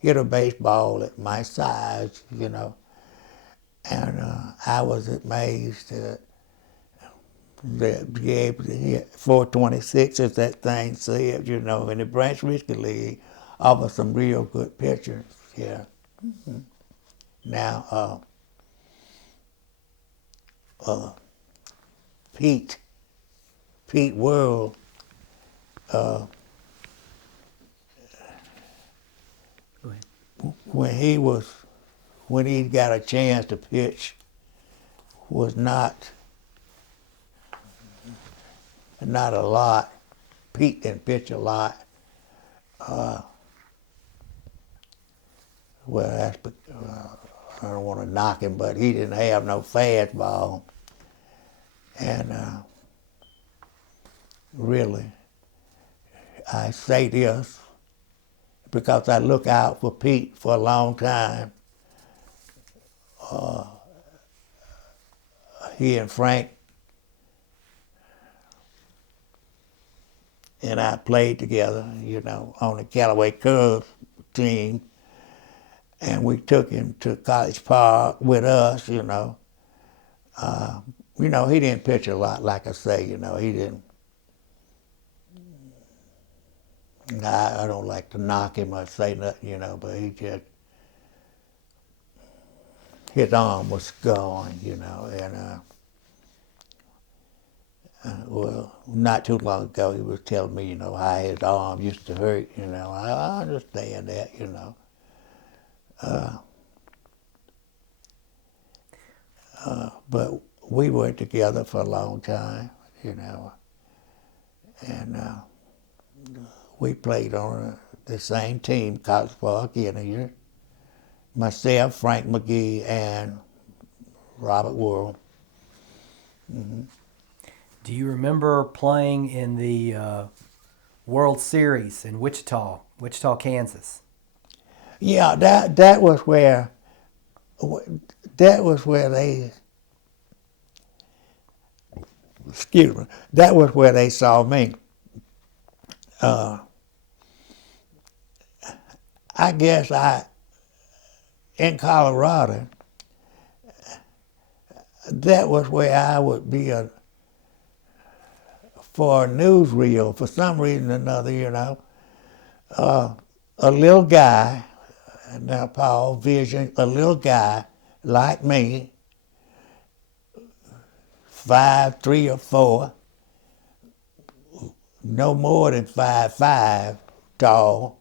hit a baseball at my size, and I was amazed to be able to hit 426, as that thing said, in the Branch Rickey League, over some real good pitchers, yeah. Mm-hmm. Now, Pete World, Go ahead. when he got a chance to pitch, was not a lot. Pete didn't pitch a lot. Well, I don't want to knock him, but he didn't have no fastball. And really, I say this because I look out for Pete for a long time. He and Frank and I played together, on the Callaway Cubs team. And we took him to College Park with us, he didn't pitch a lot, like I say, he didn't. I don't like to knock him or say nothing, but he just, his arm was gone, and well, not too long ago he was telling me, how his arm used to hurt, I understand that, but we were together for a long time, and we played on the same team, College Park, myself, Frank McGee, and Robert Worrell. Do you remember playing in the World Series in Wichita, Kansas? Yeah, that was where they, excuse me, that was where they saw me. I guess in Colorado, that was where I would be for a newsreel for some reason or another, a little guy, now Paul, vision, a little guy like me, 5'3" or 4", no more than 5'5" tall.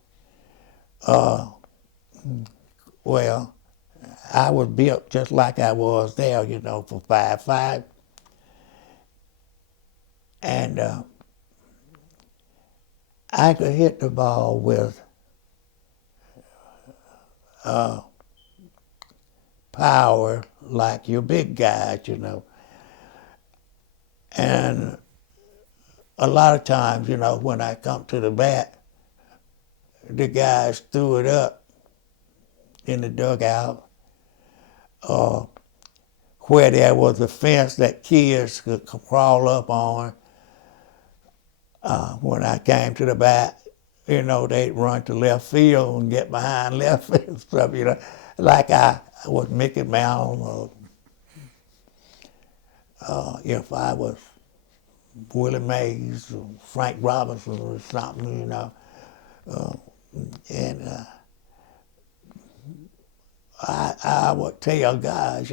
Well, I was built just like I was there, for 5'5". And I could hit the ball with power like your big guys, And a lot of times, when I come to the bat, the guys threw it up in the dugout, where there was a fence that kids could crawl up on. When I came to the bat, they'd run to left field and get behind left field and stuff, like I was Mickey Mouse, or if I was Willie Mays or Frank Robinson or something, and I would tell guys,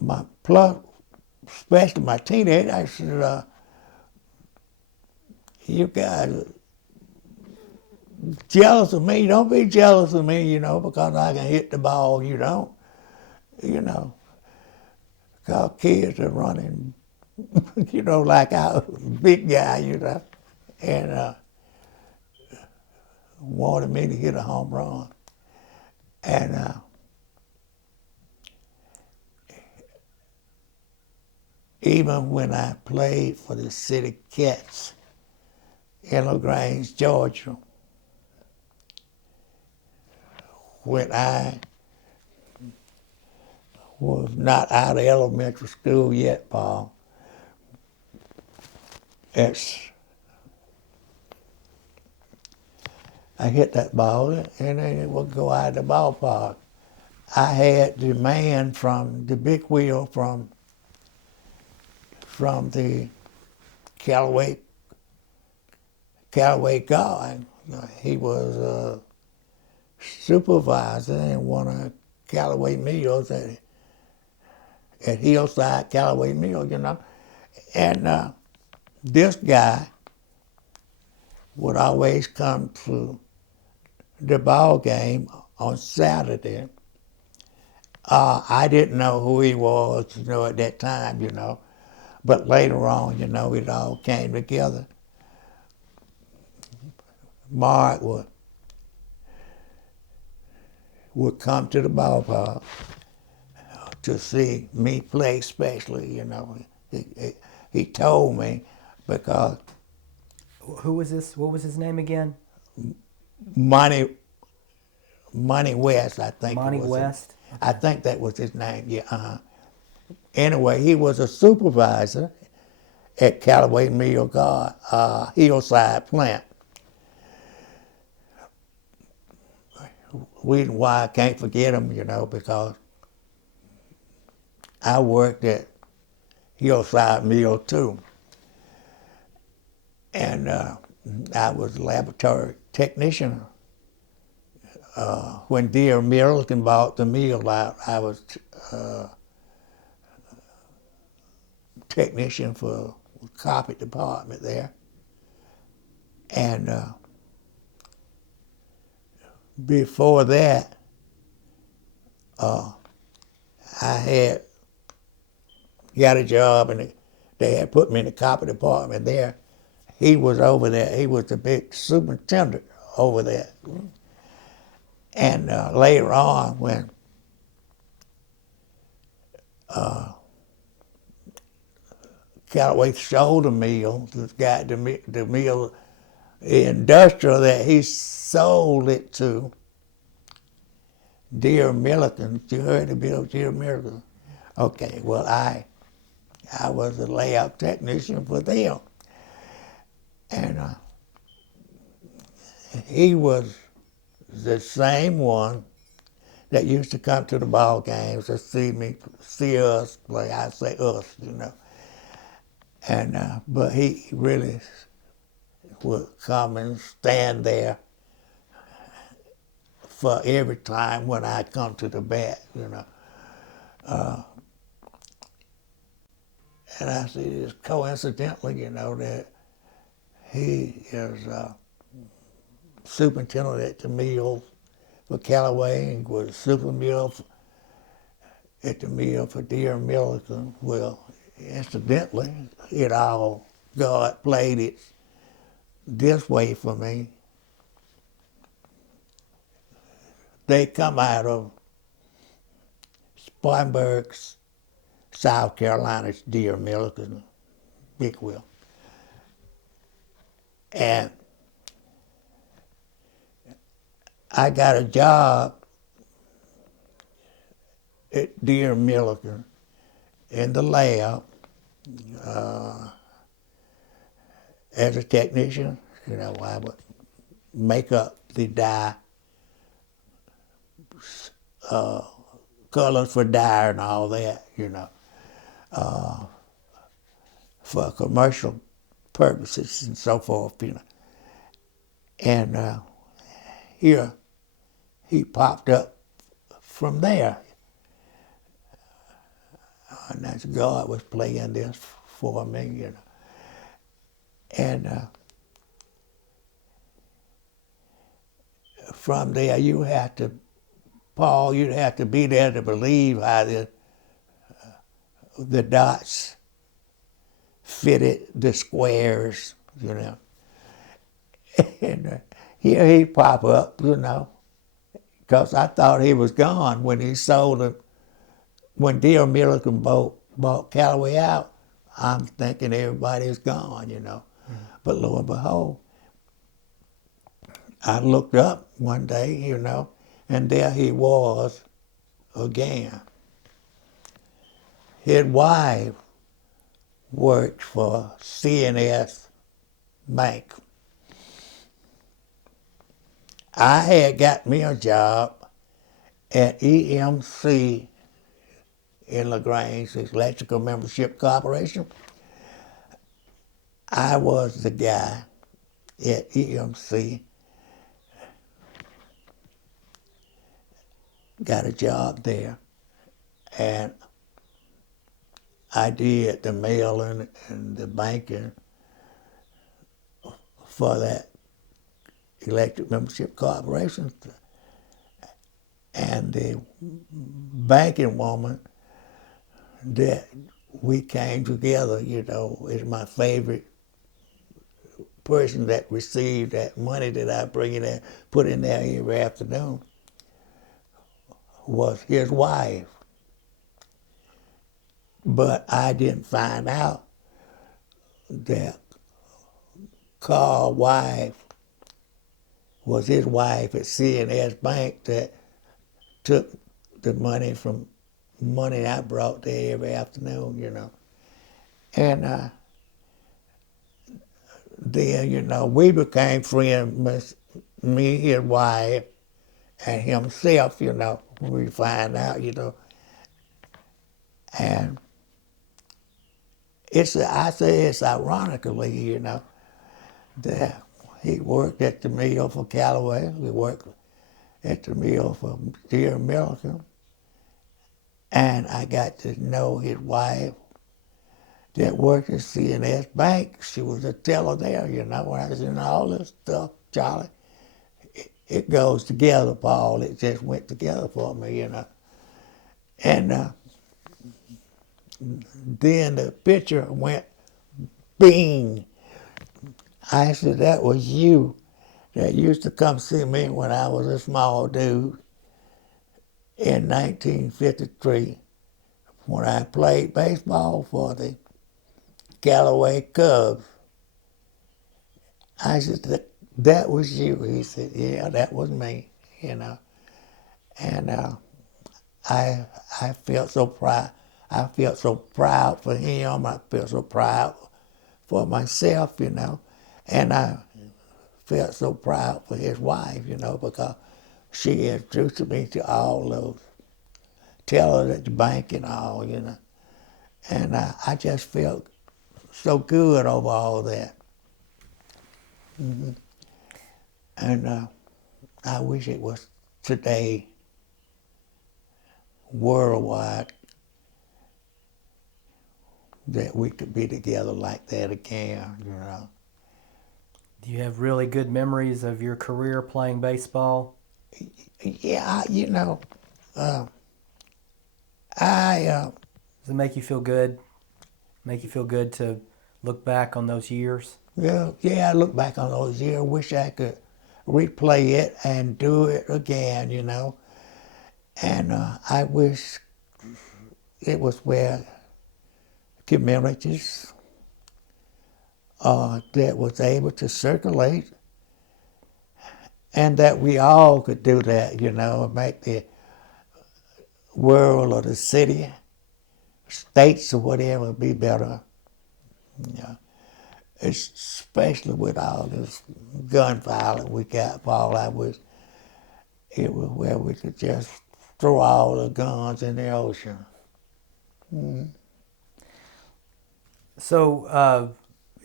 my plus, especially my teenagers, I said, you guys are jealous of me. Don't be jealous of me, because I can hit the ball. You don't, because kids are running, like I was a big guy, and wanted me to hit a home run. And even when I played for the City Cats in LaGrange, Georgia, when I was not out of elementary school yet, Paul, I hit that ball and then it would go out of the ballpark. I had the man from the big wheel from the Callaway Guard. He was supervisor in one of Callaway Mills at Hillside Callaway Mill, you know. And this guy would always come to the ball game on Saturday. I didn't know who he was, you know, at that time, you know. But later on, you know, it all came together. Mark would come to the ballpark to see me play, especially, you know. He told me because Who was this? What was his name again? Money West, I think Monty it was. West? I think that was his name, yeah. Anyway, he was a supervisor at Callaway Mill Hillside plant. Reason why I can't forget him, you know, because I worked at Hillside Mill too. And I was a laboratory technician. When Deere Milliken bought the mill out, I was technician for the carpet department there. And before that, I had got a job and they had put me in the carpet department there. He was over there. He was the big superintendent over there. And later on, when Callaway sold the mill, the mill, the industrial that he sold it to, Deere Milliken. You heard of Deere Milliken? Okay, well, I was a layout technician for them. And he was the same one that used to come to the ball games to see us play. I say us, you know. And but he really would come and stand there for every time when I come to the bat, you know. And I see this coincidentally, you know, that he is superintendent at the mill for Callaway and was super mill at the mill for Deere Milliken. Well, incidentally, God played it this way for me. They come out of Spartanburg, South Carolina's Deere Milliken, Big Wheel. And I got a job at Deere Milliken in the lab as a technician. You know, I would make up the dye, colors for dye and all that, you know, for commercial purposes and so forth, you know. And here he popped up from there. And that's God was playing this for me, you know. And from there, you'd have to be there to believe how the dots fitted the squares, you know. And here he pop up, you know, because I thought he was gone when he sold it. When Deere Milliken bought Callaway out, I'm thinking everybody's gone, you know. Mm-hmm. But lo and behold, I looked up one day, you know, and there he was again. His wife worked for CNS Bank. I had got me a job at EMC in LaGrange, Electrical Membership Corporation. I was the guy at EMC got a job there, and I did the mailing and the banking for that electric membership corporation. And the banking woman that we came together, is my favorite person that received that money that I bring in there, put in there every afternoon, was his wife. But I didn't find out that Carl's wife was his wife at C&S Bank that took the money from money I brought there every afternoon. And then, we became friends, me, his wife, and himself, we find out. And I say it's ironically, that he worked at the mill for Callaway. We worked at the mill for Deere American. And I got to know his wife that worked at C&S Bank. She was a teller there, when I was in all this stuff, Charlie. It goes together, Paul. It just went together for me. And then the picture went bing. I said, that was you that used to come see me when I was a small dude in 1953 when I played baseball for the Callaway Cubs. I said, that was you. He said, yeah, that was me, And I felt so proud. I felt so proud for him. I felt so proud for myself, And I felt so proud for his wife, because she introduced me to all those tellers at the bank and all, And I just felt so good over all that. Mm-hmm. And I wish it was today, worldwide, that we could be together like that again, Do you have really good memories of your career playing baseball? Yeah, I Does it make you feel good? Make you feel good to look back on those years? I look back on those years. Wish I could replay it and do it again, And I wish it was where communities that was able to circulate, and that we all could do that, and make the world or the city, states or whatever be better. Especially with all this gun violence we got, Paul. It was where we could just throw all the guns in the ocean. Mm-hmm. So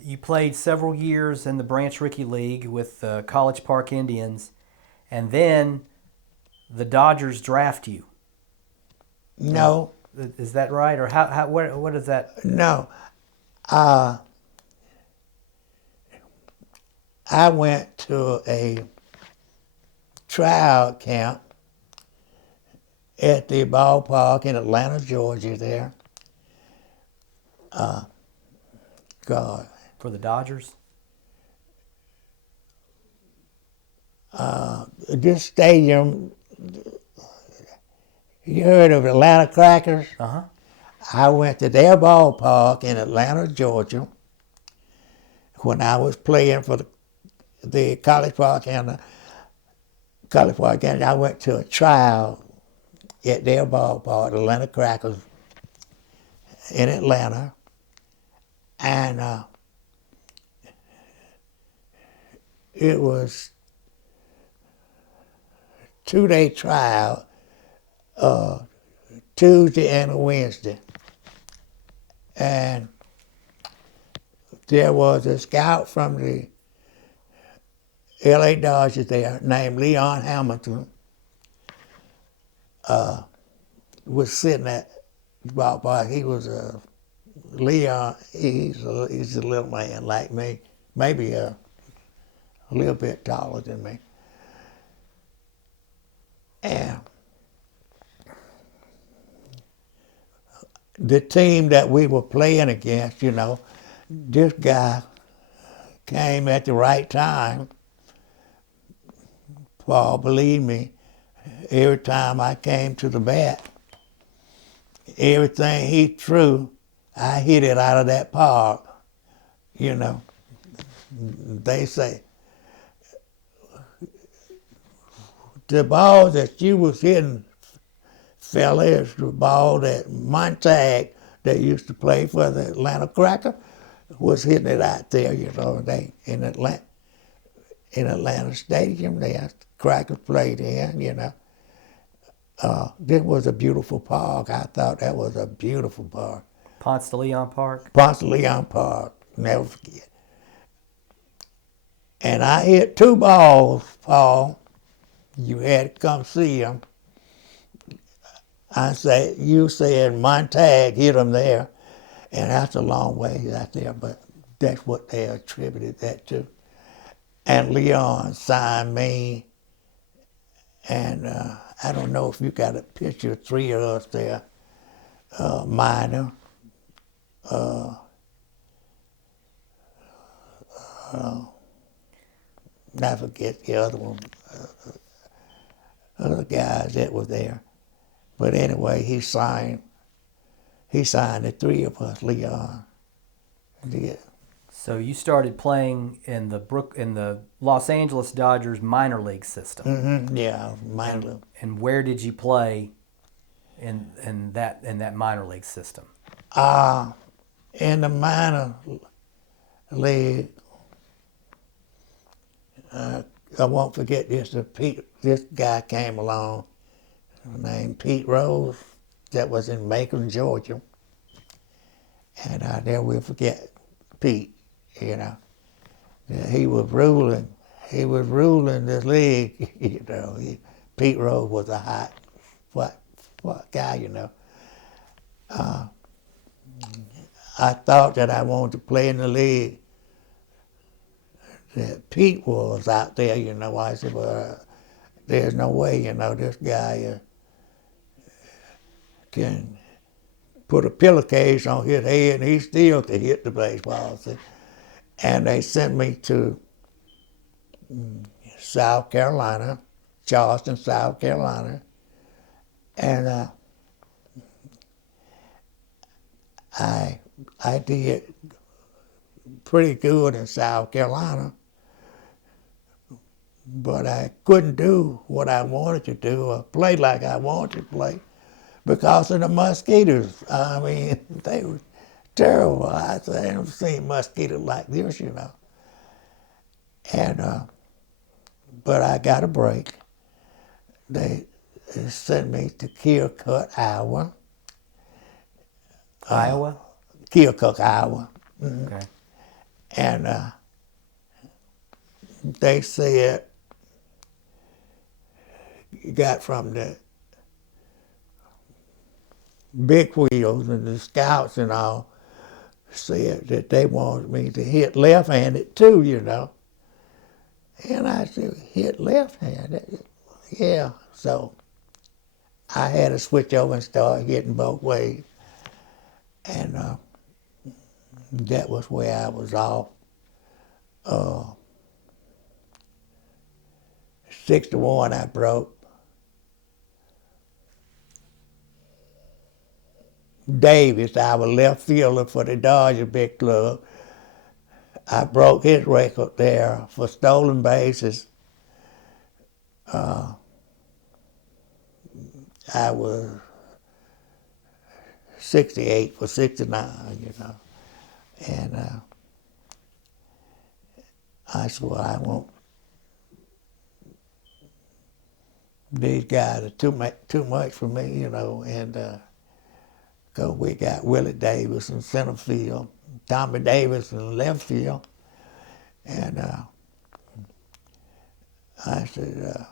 you played several years in the Branch Rickey League with the College Park Indians, and then the Dodgers draft you. No. Is that right? Or what is that? No. I went to a tryout camp at the ballpark in Atlanta, Georgia there. God. For the Dodgers? This stadium, you heard of Atlanta Crackers? Uh-huh. I went to their ballpark in Atlanta, Georgia, when I was playing for the College Park and the College Park, and I went to a tryout at their ballpark, Atlanta Crackers, in Atlanta, and it was a 2-day tryout, Tuesday and a Wednesday, and there was a scout from the L.A. Dodgers there named Leon Hamilton, was sitting at the ballpark. He was Leon. He's a little man like me, maybe a little bit taller than me. And the team that we were playing against, this guy came at the right time. Paul, believe me, every time I came to the bat, everything he threw, I hit it out of that park. They say, the ball that you was hitting, fella, is the ball that Montag, that used to play for the Atlanta Cracker, was hitting it out there, they in Atlanta Stadium there, Crackers played in, this was a beautiful park. I thought that was a beautiful park. Ponce de Leon Park? Ponce de Leon Park, never forget. And I hit 2 balls, Paul. You had to come see them. You said Montag hit them there, and that's a long way out there, but that's what they attributed that to. And Leon signed me, and I don't know if you got a picture of 3 of us there, minor, I forget the other one, other guys that were there. But anyway, he signed the 3 of us, Leon did. So you started playing in the Los Angeles Dodgers minor league system. Mm-hmm. Yeah, minor league. And where did you play in that minor league system? In the minor league, I won't forget this. This guy came along named Pete Rose, that was in Macon, Georgia, and I never will forget Pete. He was ruling. He was ruling this league. Pete Rose was a hot guy. I thought that I wanted to play in the league that Pete was out there. I said, well, there's no way. This guy can put a pillowcase on his head and he still can hit the baseball. See? And they sent me to South Carolina, Charleston, South Carolina, and I did pretty good in South Carolina, but I couldn't do what I wanted to do or play like I wanted to play because of the mosquitoes. I mean, they were terrible. I haven't seen mosquitoes like this, And but I got a break. They sent me to Keokuk, Iowa. Iowa? Keokuk, Iowa. Mm-hmm. Okay. And they said, you got from the big wheels and the scouts and all, said that they wanted me to hit left-handed too, And I said, hit left-handed? Yeah. So I had to switch over and start hitting both ways. And that was where I was off. 6-1 I broke. Davis, our left fielder for the Dodger big club, I broke his record there for stolen bases. I was 68 for 69, And I said, well, I won't. These guys are too much for me, and because we got Willie Davis in center field, Tommy Davis in left field, and I said,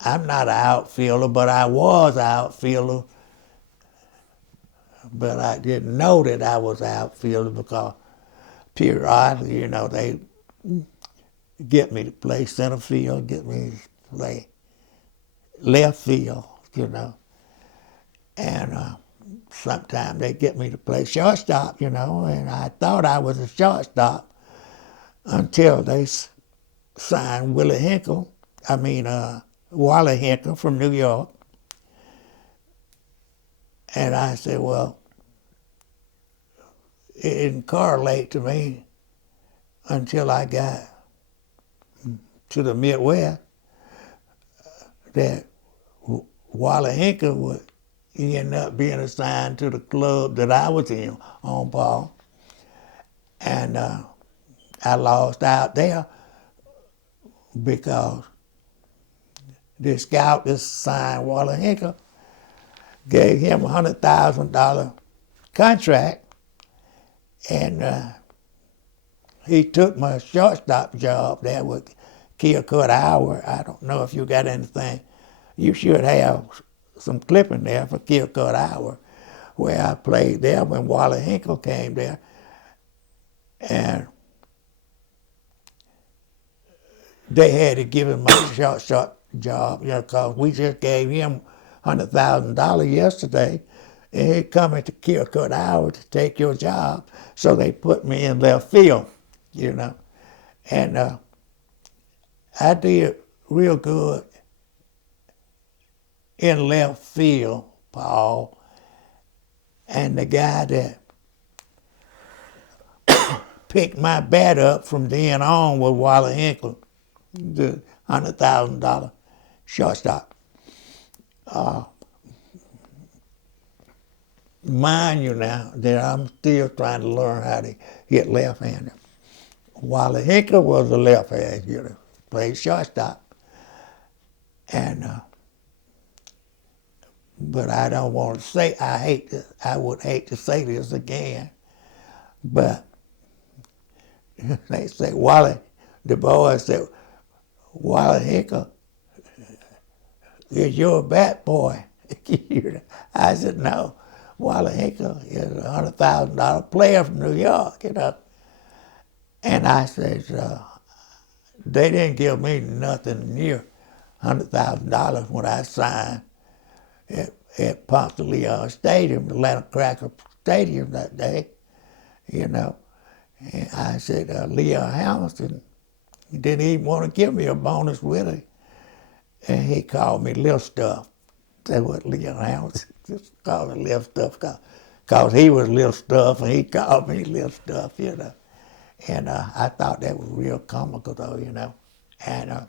I'm not an outfielder, but I was an outfielder. But I didn't know that I was an outfielder because periodically, they get me to play center field, get me to play left field, and sometimes they get me to play shortstop, and I thought I was a shortstop until they signed Wally Hinkle from New York. And I said, well, it didn't correlate to me until I got to the Midwest that Wally Hinkle would end up being assigned to the club that I was in on ball. And I lost out there because the scout that signed Wally Hinkle gave him a $100,000 contract, and he took my shortstop job there with Keokuk Hour. I don't know if you got anything. You should have some clipping there for Keokuk Hour, where I played there when Wally Hinkle came there. And they had to give him my short job, because we just gave him $100,000 yesterday, and he coming to Keokuk Hour to take your job. So they put me in left field, and I did real good in left field, Paul. And the guy that picked my bat up from then on was Wally Hinkle, the $100,000 shortstop. Mind you now that I'm still trying to learn how to hit left-handed. Wally Hinkle was a left-handed hitter, played shortstop. And but I don't want to say, I would hate to say this again, but they say the boys said, Wally Hinkle is your bat boy. I said, no, Wally Hinkle is a $100,000 player from New York, And I said, they didn't give me nothing near $100,000 when I signed at Ponce de Leon Stadium, Atlanta Cracker Stadium that day, And I said, Leon Hamilton didn't even want to give me a bonus with it. And he called me Little Stuff. That's what Leon Hamilton just called me Little Stuff, because he was Little Stuff and he called me Little Stuff, And I thought that was real comical, though, And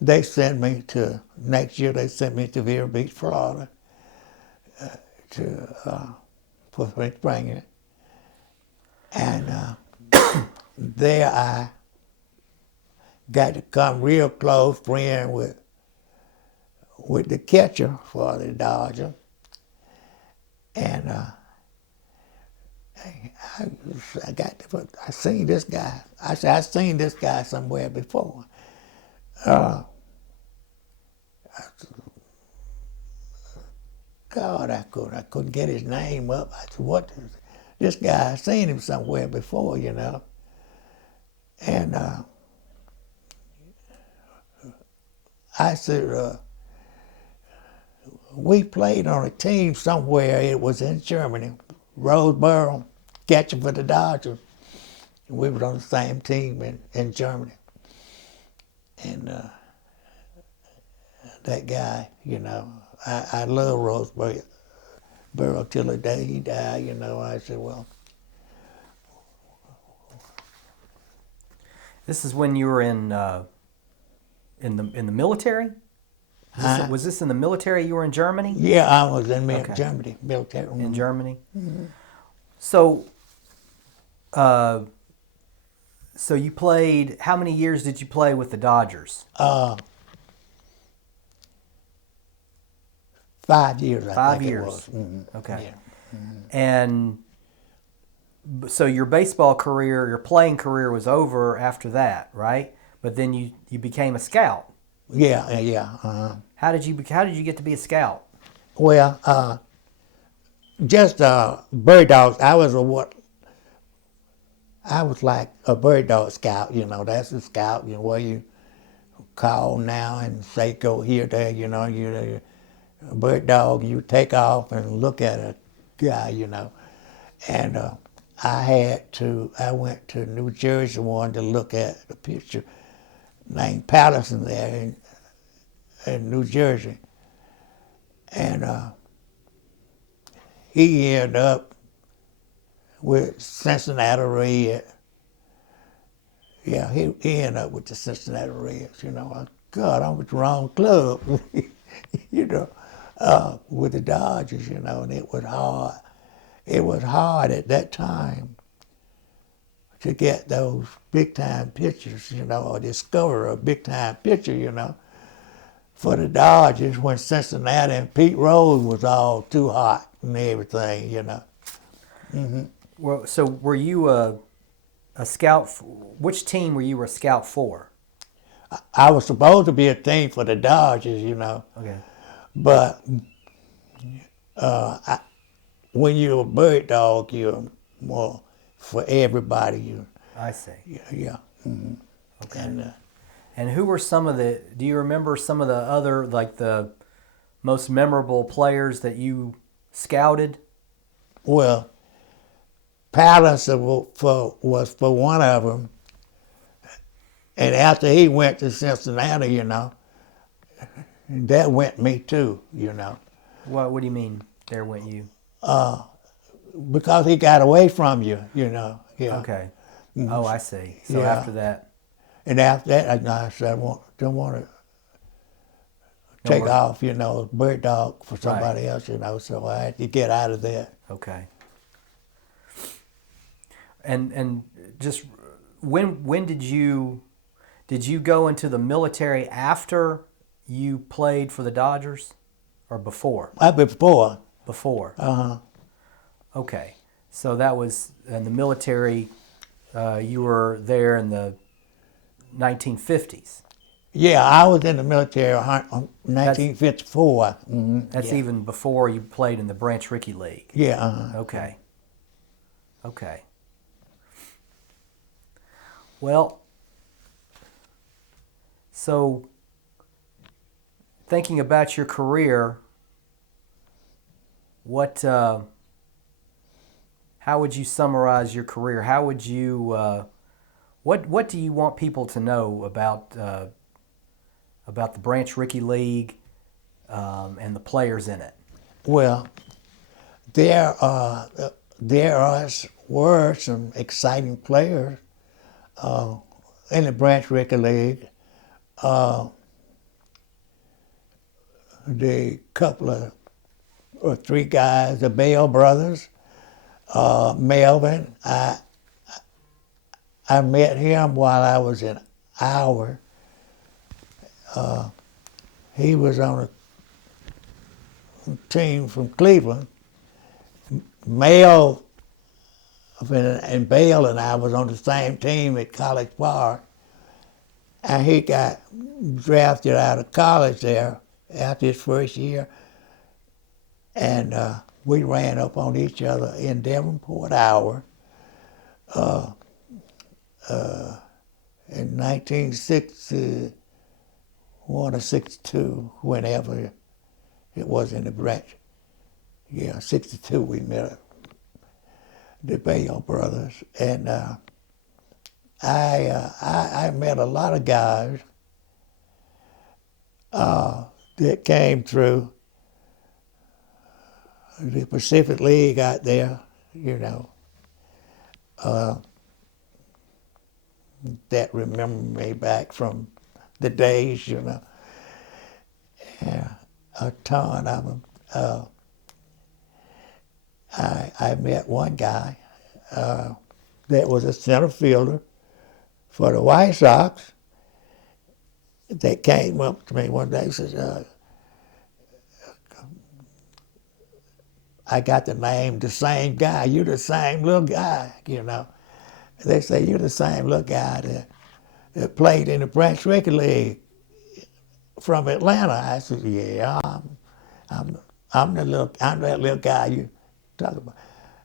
next year they sent me to Vero Beach, Florida, for spring training. And there I got to come real close friend with the catcher for the Dodgers. And I seen this guy. I said, I've seen this guy somewhere before. God, I couldn't get his name up. I said, what? This guy, I seen him somewhere before, And I said, we played on a team somewhere. It was in Germany, Roseboro, catching for the Dodgers. We were on the same team in Germany. And that guy, I love Roseboro till the day he died, I said, well. This is when you were in the military? Was this in the military? You were in Germany? Yeah, I was in Germany, military. In Germany? Mm-hmm. So you played, how many years did you play with the Dodgers? 5 years, I 5 think years. it was. Mm-hmm. Okay. Yeah. Mm-hmm. And so your baseball career, your playing career was over after that, right? But then you became a scout. Yeah, yeah. How did you get to be a scout? Well, just bird dogs. I was like a bird dog scout. That's a scout. Where you call now and say go here, there. You're a bird dog. You take off and look at a guy. And I went to New Jersey one to look at a picture named Patterson there in New Jersey. And he ended up with Cincinnati Reds. Yeah, he ended up with the Cincinnati Reds. God, I'm with the wrong club. With the Dodgers. And it was hard. It was hard at that time to get those big time pitchers, or discover a big time pitcher, for the Dodgers when Cincinnati and Pete Rose was all too hot and everything. Mm-hmm. Well, so were you a scout? Which team were you a scout for? I was supposed to be a team for the Dodgers, Okay. but when you're a bird dog, you're more for everybody. I see. Yeah. Mm-hmm. Okay. And who were do you remember some of the other, like the most memorable players that you scouted? Well, Patterson was for one of them. And after he went to Cincinnati, that went me too, What do you mean, there went you? Because he got away from you, Yeah. Okay. Oh, I see. So Yeah. after that. And after that, I said, don't want to take off, bird dog for somebody else, so I had to get out of there. Okay. And just when did you go into the military after you played for the Dodgers or before? Before. Before. Uh-huh. Okay. So that was in the military. You were there in the 1950s. Yeah, I was in the military in 1954. Mm-hmm. That's even before you played in the Branch Rickey League. Yeah. Uh-huh. Okay. Okay. Well, so thinking about your career, how would you summarize your career? How would you, what do you want people to know about the Branch Rickey League and the players in it? Well, were some exciting players in the Branch Rickey League. The couple of or three guys, the Bell brothers, Melvin. I met him while I was in Iowa. He was on a team from Cleveland. Mel and Bale and I was on the same team at College Park, and he got drafted out of college there after his first year, and we ran up on each other in Davenport, Iowa, in 1961 or 62, whenever it was in the Branch. Yeah, 62 we met the Bale brothers, and I met a lot of guys that came through the Pacific League out there, that remember me back from the days, Yeah, a ton of them. I met one guy that was a center fielder for the White Sox that came up to me one day and says, I got the name, the same guy. You're the same little guy, They say, you're the same little guy that played in the Branch Rickey League from Atlanta. I said, yeah, I'm that little guy you talk about.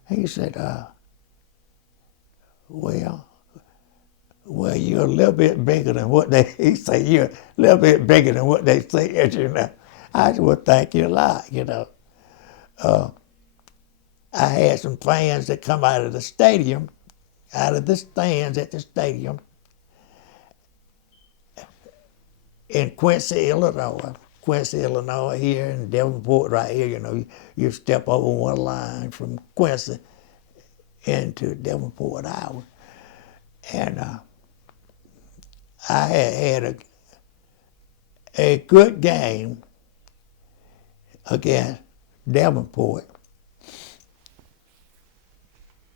He said, well, you're a little bit bigger than what they, he said, you're a little bit bigger than what they said, you know. I said, well, thank you a lot, you know. I had some fans that come out of the stadium, out of the stands at the stadium in Quincy, Illinois. Quincy, Illinois here, and Davenport right here, you know. You step over one line from Quincy into Davenport, Iowa. And I had a good game against Davenport.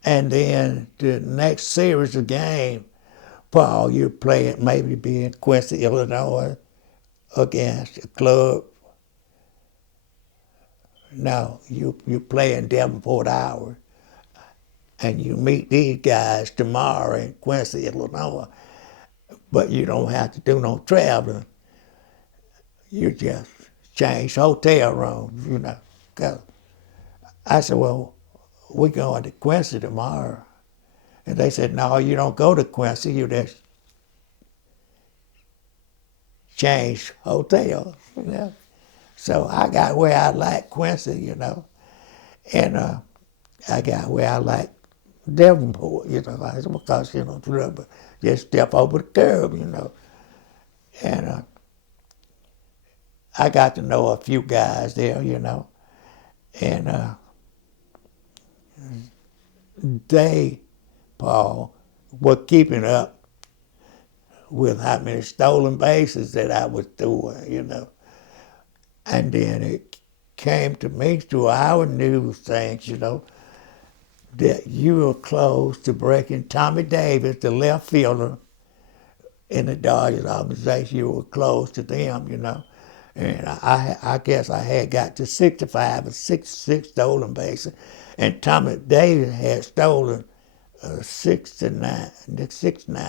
And then the next series of game, Paul, you play it maybe be in Quincy, Illinois, against a club. No, you play in Davenport, Iowa, and you meet these guys tomorrow in Quincy, Illinois. But you don't have to do no traveling. You just change hotel rooms, you know. 'Cause I said, well, we're going to Quincy tomorrow. And they said, no, you don't go to Quincy, you just change hotels, you know. So I got where I like Quincy, you know, and I got where I like Davenport, you know, because, you know, just step over the curb, you know. And I got to know a few guys there, you know, and they, Paul, were keeping up with how many stolen bases that I was doing, you know. And then it came to me through our news things, you know, that you were close to breaking Tommy Davis, the left fielder in the Dodgers organization. You were close to them, you know. And I guess I had got to 65 or 66 stolen bases. And Tommy Davis had stolen 69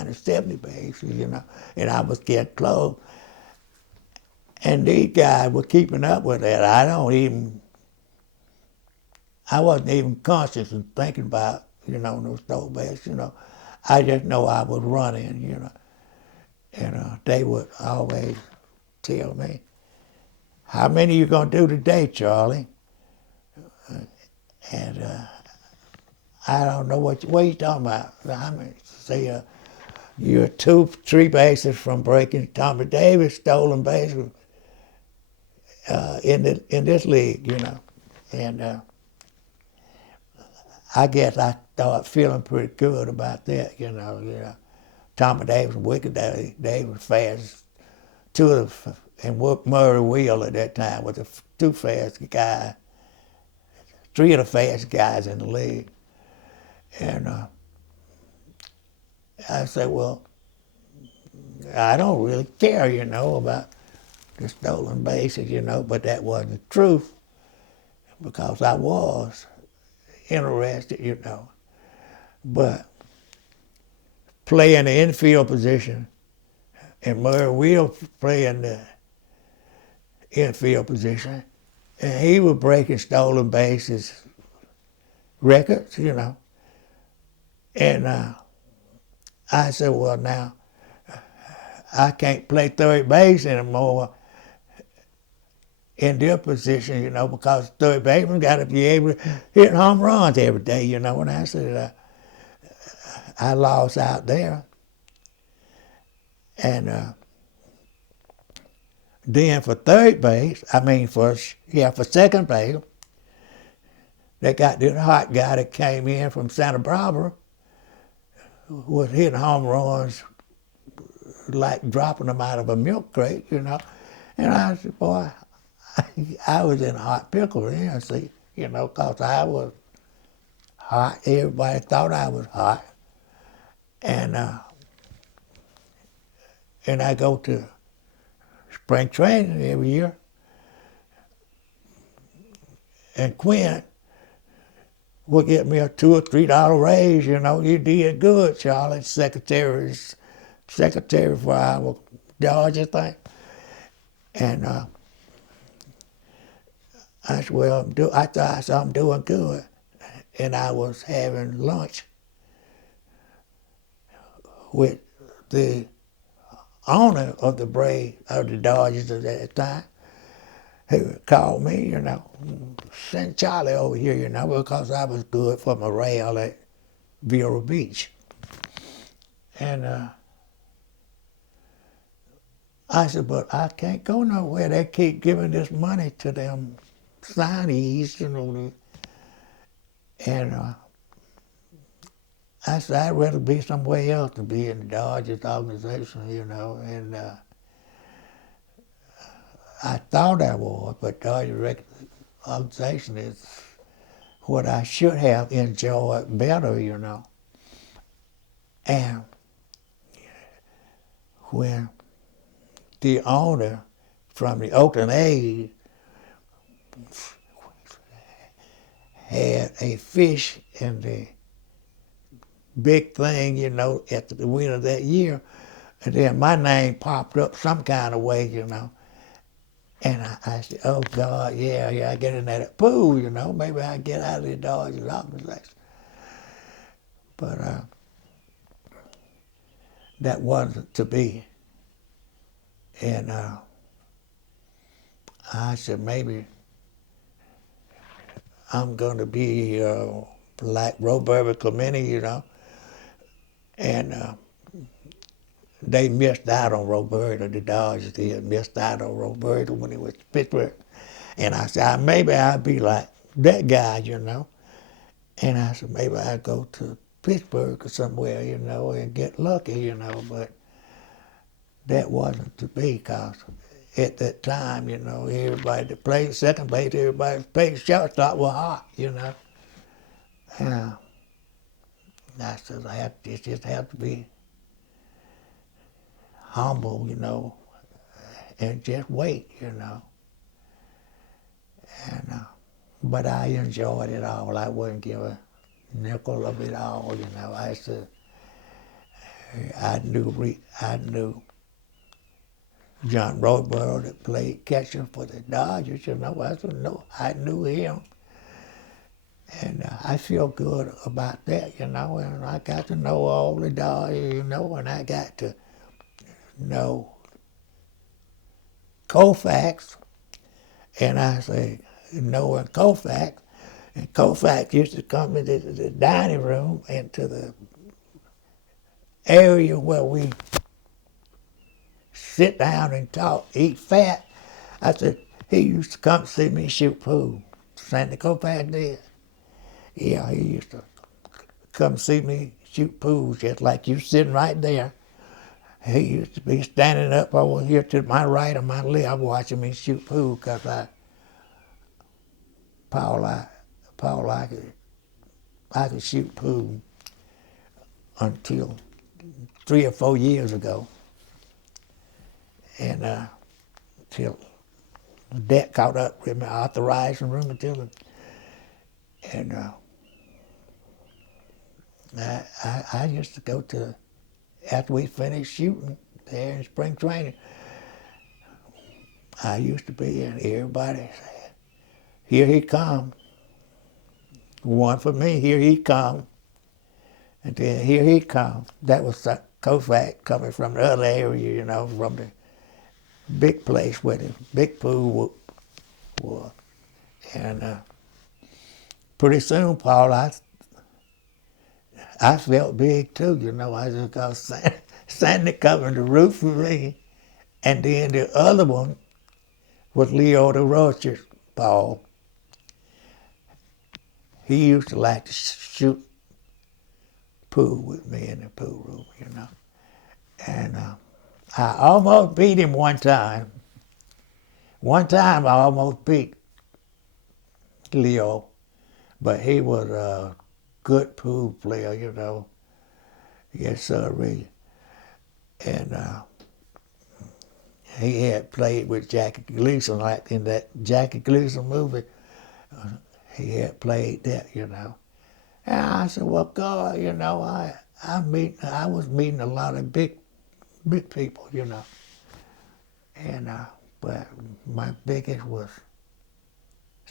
or 70 bases, you know. And I was getting close. And these guys were keeping up with that. I wasn't even conscious of thinking about, you know, no stolen bases, you know. I just know I was running, you know. And they would always tell me, how many you gonna do today, Charlie? And I don't know what you talking about. I mean, say you're 2-3 bases from breaking Tommy Davis stolen bases in this league, you know. And I guess I started feeling pretty good about that, you know. Tommy Davis and Wicked Davis fast. Two of the, and Murray Wheel at that time was the two fastest guys, three of the fastest guys in the league. And I said, well, I don't really care, you know, about the stolen bases, you know, but that wasn't the truth because I was interested, you know. But playing the infield position and Murray Wheel playing the infield position, and he was breaking stolen bases records, you know. And I said, well, now, I can't play third base anymore in their position, you know, because third baseman got to be able to hit home runs every day, you know. And I said, I lost out there. And then for third base, for second base, they got this hot guy that came in from Santa Barbara, was hitting home runs like dropping them out of a milk crate, you know. And I said, boy, I was in a hot pickle then, see, you know, because I was hot. Everybody thought I was hot. And I go to spring training every year. And Quinn would get me a $2 or $3 raise, you know. You did good, Charlie, secretary secretary for our Dodger thing. And I said, well, I thought I'm doing good. And I was having lunch with the owner of the Dodgers at that time, who called me, send Charlie over here, because I was good for morale at Vero Beach. And I said, but I can't go nowhere. They keep giving this money to them signees, And I said, I'd rather be somewhere else than be in the Dodgers organization, And I thought I was, but Dodgers organization is what I should have enjoyed better, And when the owner from the Oakland A's had a fish in the big thing, at the win of that year, and then my name popped up some kind of way, And I said, oh God, yeah, I get in that pool, maybe I get out of the Dodgers organization. But that wasn't to be. And I said, maybe I'm going to be like Roberto Clemente, And they missed out on Roberto. The Dodgers did missed out on Roberto when he was to Pittsburgh. And I said, maybe I'll be like that guy, And I said, maybe I'll go to Pittsburgh or somewhere, and get lucky, But that wasn't to be, because at that time, everybody that played second base, everybody that played shortstop was hot, And I said, you just have to be humble, and just wait, And but I enjoyed it all. I wouldn't give a nickel of it all, I said, I knew John Rothbard that played catcher for the Dodgers, I said, no, I knew him. And I feel good about that, and I got to know all the Dodgers, and I got to know Koufax, and I say, knowing Koufax, and Koufax used to come into the dining room and to the area where we sit down and talk, eat fat. I said, he used to come see me shoot pool. Sandy Koufax did. Yeah, he used to come see me shoot pool just like you sitting right there. He used to be standing up over here to my right or my left watching me shoot pool because Paul, I could shoot pool until 3 or 4 years ago. And till that caught up with my arthritis and rheumatism. And I used to go to, after we finished shooting there in spring training, I used to be, and everybody said, here he come. One for me, here he come. And then here he come. That was Koufax coming from the other area, from the big place where the big pool was. And pretty soon, Paul, I felt big too, I just got Sandy covering the roof for me. And then the other one was Leo the Rocher, Paul. He used to like to shoot pool with me in the pool room, And I almost beat him one time. One time I almost beat Leo, but he was a good pool player, Yes, sir, really. And he had played with Jackie Gleason, like in that Jackie Gleason movie. He had played that, And I said, well, God, I was meeting a lot of big meet people, you know. And but my biggest was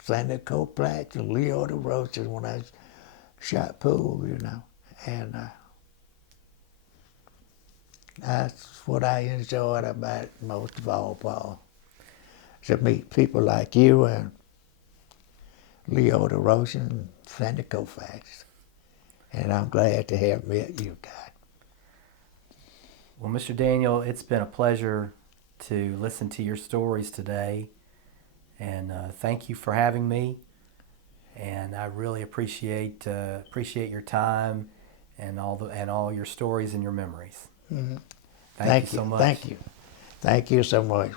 Sandy Coplatch and Leo DeRoches when I shot pool, you know. And that's what I enjoyed about it most of all, Paul. To meet people like you and Leo DeRoche and Sandy Koufax. And I'm glad to have met you guys. Well, Mr. Daniel, it's been a pleasure to listen to your stories today, and thank you for having me. And I really appreciate your time and all your stories and your memories. Mm-hmm. Thank you so much. Thank you so much.